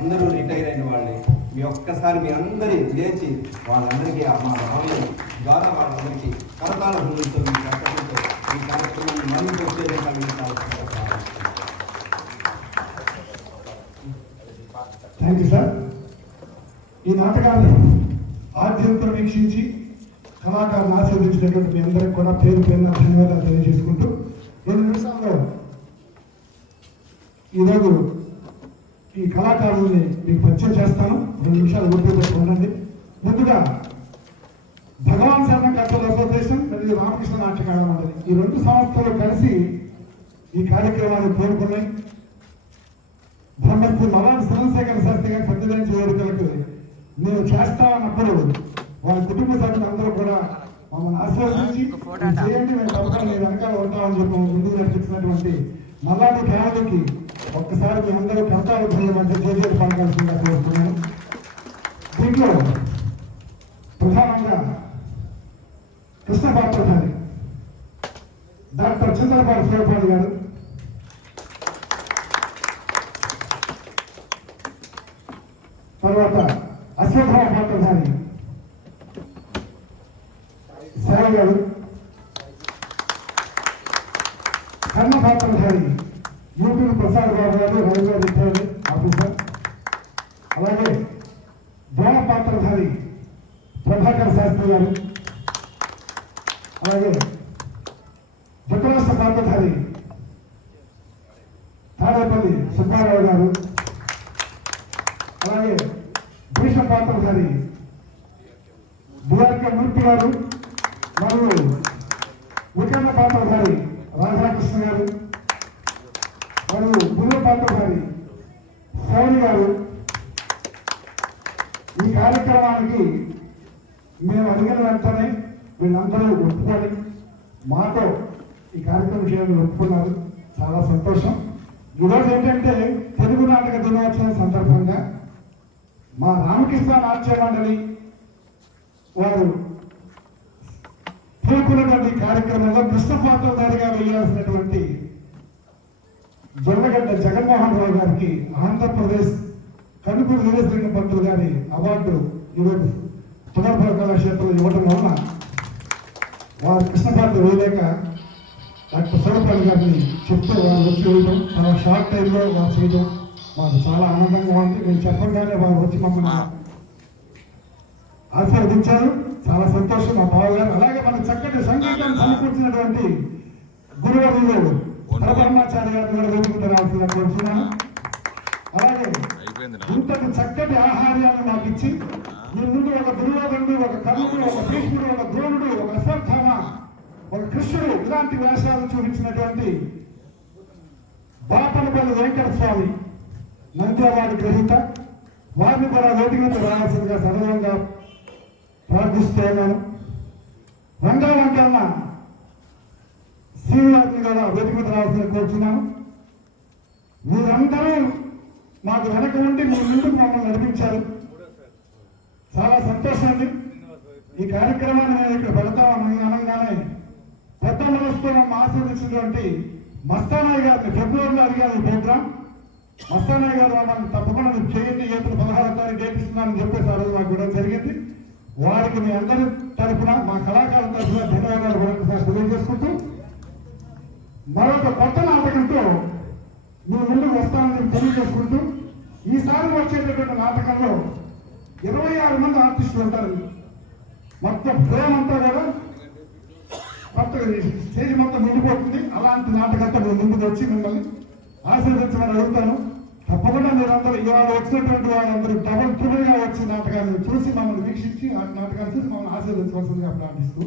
అందరూ రిటైర్ అయిన వాళ్ళే. మీ ఒక్కసారి మీ అందరి లేచి వాళ్ళందరికీ మా మామయ్య ద్వారా వాళ్ళందరికీ కరతాళ భూములతో మీ కష్టంతో ఈ కార్యక్రమాన్ని మరింత వచ్చేదే కలిగించాల్సిన. Thank you sir. ఈ నాటకాన్ని ఆద్యంతం వీక్షించి కళాకారులను ఆశీర్వదించినటువంటి మీ అందరికి కూడా పేరు పేరున ధన్యవాదాలు తెలియజేసుకుంటూ 2 నిమిషాల్లో ఈరోజు ఈ కళాకారుల్ని మీకు పరిచయం చేస్తాను. 2 నిమిషాలు ఓపిక ఉండండి. ముందుగా భగవాన్ శర్మ కల్చరల్ అసోసియేషన్ మరియు రామకృష్ణ నాట్యకాల మండలి ఈ 2 సంస్థలు కలిసి ఈ కార్యక్రమాన్ని కోరుకున్నాయి. బ్రహ్మశ్రీ మల్లాడి చంద్రశేఖర శాస్త్రి గారి సత్యదానికి వేడుకలకు నేను చేస్తామన్నప్పుడు వాళ్ళ కుటుంబ సభ్యులందరూ కూడా మమ్మల్ని ఆశీర్వదించి చేయండి, మేము తప్పకుండా మీ వెనకాల ఉంటామని చెప్పి ముందుకు నడిపించినటువంటి మల్లాడి ఫ్యామిలీకి ఒక్కసారి మీ అందరూ కర్తాల భూమి మధ్య చేసేది పడవలసిందిగా కోరుతున్నాను. దీంట్లో ప్రధానంగా కృష్ణ పాత్రధారి డాక్టర్ చంద్రబాబు శివపాల్ గారు, తర్వాత అశ్వత్థామ పాత్రధారి సాయి గారు, కర్ణ పాత్రధారి యూపీ ప్రసాద్ బాబు గారు, రైల్వే రిటైర్డ్ ఆఫీసర్. అలాగే ద్రోణ పాత్రధారి ప్రభాకర్ శాస్త్రి గారు, అలాగే ధృతరాష్ట్ర పాత్రధారి తాడేపల్లి సుబ్బారావు గారు, అలాగే భీషణ పాత్రధారి బిఆర్కే మూర్తి గారు, మరియు వికరణ పాత్రధారి రాధాకృష్ణ గారు, మరియు గురు పాత్రధారి సౌని గారు. ఈ కార్యక్రమానికి మేము అడిగిన వెంటనే వీళ్ళందరూ ఒప్పుకొని మాతో ఈ కార్యక్రమం చేయాలని ఒప్పుకున్నారు. చాలా సంతోషం. ఈరోజు ఏంటంటే తెలుగు నాటక దినోత్సవం సందర్భంగా మా రామకృష్ణ నాట్య మండలి వారు పూర్కొన్నటువంటి కార్యక్రమంలో కృష్ణ పాత్రధారిగా వేయాల్సినటువంటి జొన్నగడ్డ జగన్మోహన్ రావు గారికి ఆంధ్రప్రదేశ్ కనుకూరు వీరేశ్వర పంతులు గారి అవార్డు ఈరోజు పునర్భవ కళాక్షేత్రంలో ఇవ్వడం వలన వారు కృష్ణ పాత్ర వేయలేక డాక్టర్ శివపాల్ గారిని చెప్తూ వారు వచ్చి వేయడం, చాలా షార్ట్ టైంలో వారు చేయడం మాకు చాలా ఆనందంగా ఉంది. నేను చెప్పగానే వారు వచ్చి మమ్మల్ని ఆశీర్వదించారు. చాలా సంతోషం మా బావగారు. అలాగే మన చక్కటి సంగీతాన్ని సమకూర్చినటువంటి గురువర్యులు పరబ్రహ్మచారి గారిని కూడా వేడుకుంటూ రావాల్సిందిగా కోరుతున్నాను. అలాగే ఇంతటి చక్కటి ఆహార్యాన్ని నాకు ఇచ్చి మీ ముందు ఒక దుర్యోధనుడు, ఒక కర్ణుడు, ఒక భీష్ముడు, ఒక ద్రోణుడు, ఒక అశ్వత్థామ, ఒక కృష్ణుడు ఇలాంటి వేషాలు చూపించినటువంటి బాపనపల్లి వెంకట స్వామి నంద్యావాడి గ్రహీత వారిని కూడా వేదిక మీద రావాల్సిందిగా సర్వంగా ప్రార్థిస్తున్నాను. రంగా వెంకన్న శ్రీవారిని కూడా వేదిక మీద రావాల్సిందిగా కోరుతున్నాను. మీరందరూ మాకు వెనక ఉండి మీ ముందుకు మమ్మల్ని నడిపించారు. చాలా సంతోషం అండి. ఈ కార్యక్రమాన్ని నేను ఇక్కడ పెడతామని అనగానే పెద్ద మనసుతో మమ్మల్ని ఆస్వాదించినటువంటి మస్తానాయ్ గారిని ఫిబ్రవరిలో అడిగారు ఈ ప్రోగ్రాం. మస్తానాయ్ గారు మమ్మల్ని తప్పకుండా మీరు చేయండి, ఏప్రిల్ 16వ తారీఖు డేట్ ఇస్తున్నానని చెప్పేసి ఆ రోజు మాకు కూడా జరిగింది. వారికి మీ అందరి తరఫున, మా కళాకారుల తరఫున ధన్యవాదాలు ఒకసారి తెలియజేసుకుంటూ మరొక కొత్త నాటకంతో మీ ముందుకు వస్తానని తెలియజేసుకుంటూ ఈసారి వచ్చేటటువంటి నాటకంలో 26 మంది ఆర్టిస్టులు ఉంటారు. మొత్తం ఫ్రేమ్ అంతా కూడా కొత్త స్టేజ్ మొత్తం నిండిపోతుంది. అలాంటి నాటకంతో నేను ముందుకు వచ్చి మిమ్మల్ని ఆశీర్వదించమని అడుగుతాను. తప్పకుండా మీరందరూ ఇవాళ వచ్చినటువంటి వాళ్ళందరూ డబల్ ట్రిబుల్గా వచ్చి నాటకాన్ని చూసి మమ్మల్ని వీక్షించి ఆ నాటకాన్ని చూసి మమ్మల్ని ఆశీర్వదించవలసిందిగా ప్రార్థిస్తూ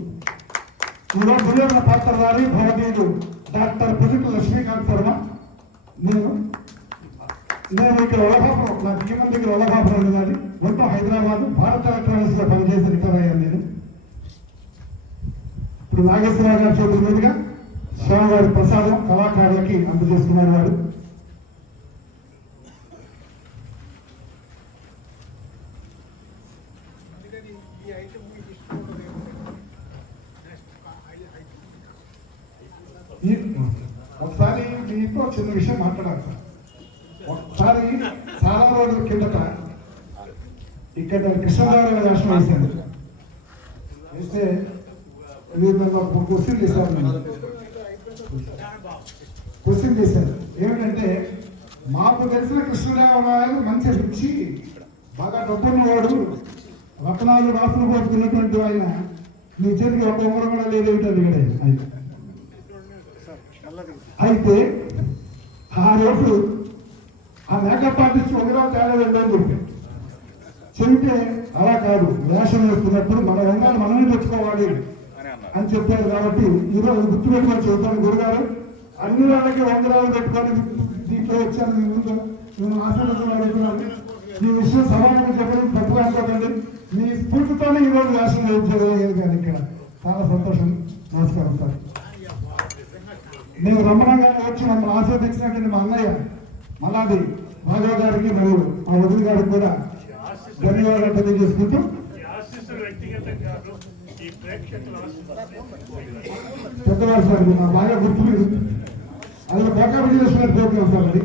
ఈరోజు దుర్యోధన పాత్రధారి భవదీయుడు డాక్టర్ పుజికల లక్ష్మీకాంత్ శర్మ. నేను ఇక్కడ వలభాపురం, నాకు ఈ మంది దగ్గర వలభాపురం ఉన్నది. మొత్తం హైదరాబాద్ భారత ఎలక్ట్రానిక్స్ లో పనిచేసి రిటైర్ అయ్యాను నేను. ఇప్పుడు నాగేశ్వరరావు గారి చేతుల మీదుగా స్వామివారి ప్రసాదం కళాకారులకి అందజేస్తున్నారు వారు. ఒకసారి మీతో చిన్న విషయం మాట్లాడాలి సార్. ఒకసారి చాలా రోజుల కిందట ఇక్కడ కృష్ణగారు వేషం వేశాను. వేస్తే క్వశ్చన్ చేశారు. క్వశ్చన్ చేశారు ఏమిటంటే, మాకు తెలిసిన కృష్ణదేవరాయలు మంచి రుచి, బాగా డబ్బున్నవాడు, రత్నాలు రాసులు పోతున్నటువంటి ఆయన మీ చేతికి ఒక ఉంగరం కూడా లేదేమిటది ఆయన. అయితే ఆ రోజు ఆ మేకప్ ఆర్టిస్ట్ ఉంగరాలు తేలేదండి అని చెప్పి చెబితే, అలా కాదు, వేషం వేస్తున్నప్పుడు మన ఉంగరాలు మనమే తెచ్చుకోవాలి అని చెప్పారు. కాబట్టి ఈరోజు గుర్తుపెట్టుకొని చెబుతాను, గురుగారు అన్ని వాళ్ళకి ఉంగరాలు పెట్టుకొని దీంట్లో వచ్చాను. మీ ముందు నేను ఆశీర్వదం అడుగుతున్నాను. ఈ విషయం సమాజంగా చెప్పడం తప్పుగా అనుకోకండి. మీ స్ఫూర్తితోనే ఈరోజు వేషం వేయించలేదు కానీ ఇక్కడ చాలా సంతోషం. నమస్కారం సార్. నేను రమణంగా వచ్చి మమ్మల్ని ఆస్వాదించినటువంటి మా అన్నయ్య మలాది రాజా గారికి మరియు మా వదిలి గారికి కూడా ధన్యవాదాలు తెలియజేసుకుంటూ పెద్దవారు సార్ నాకు బాగా గుర్తులేదు అందులో బాగా విజయ చేస్తున్నట్టు సార్ అది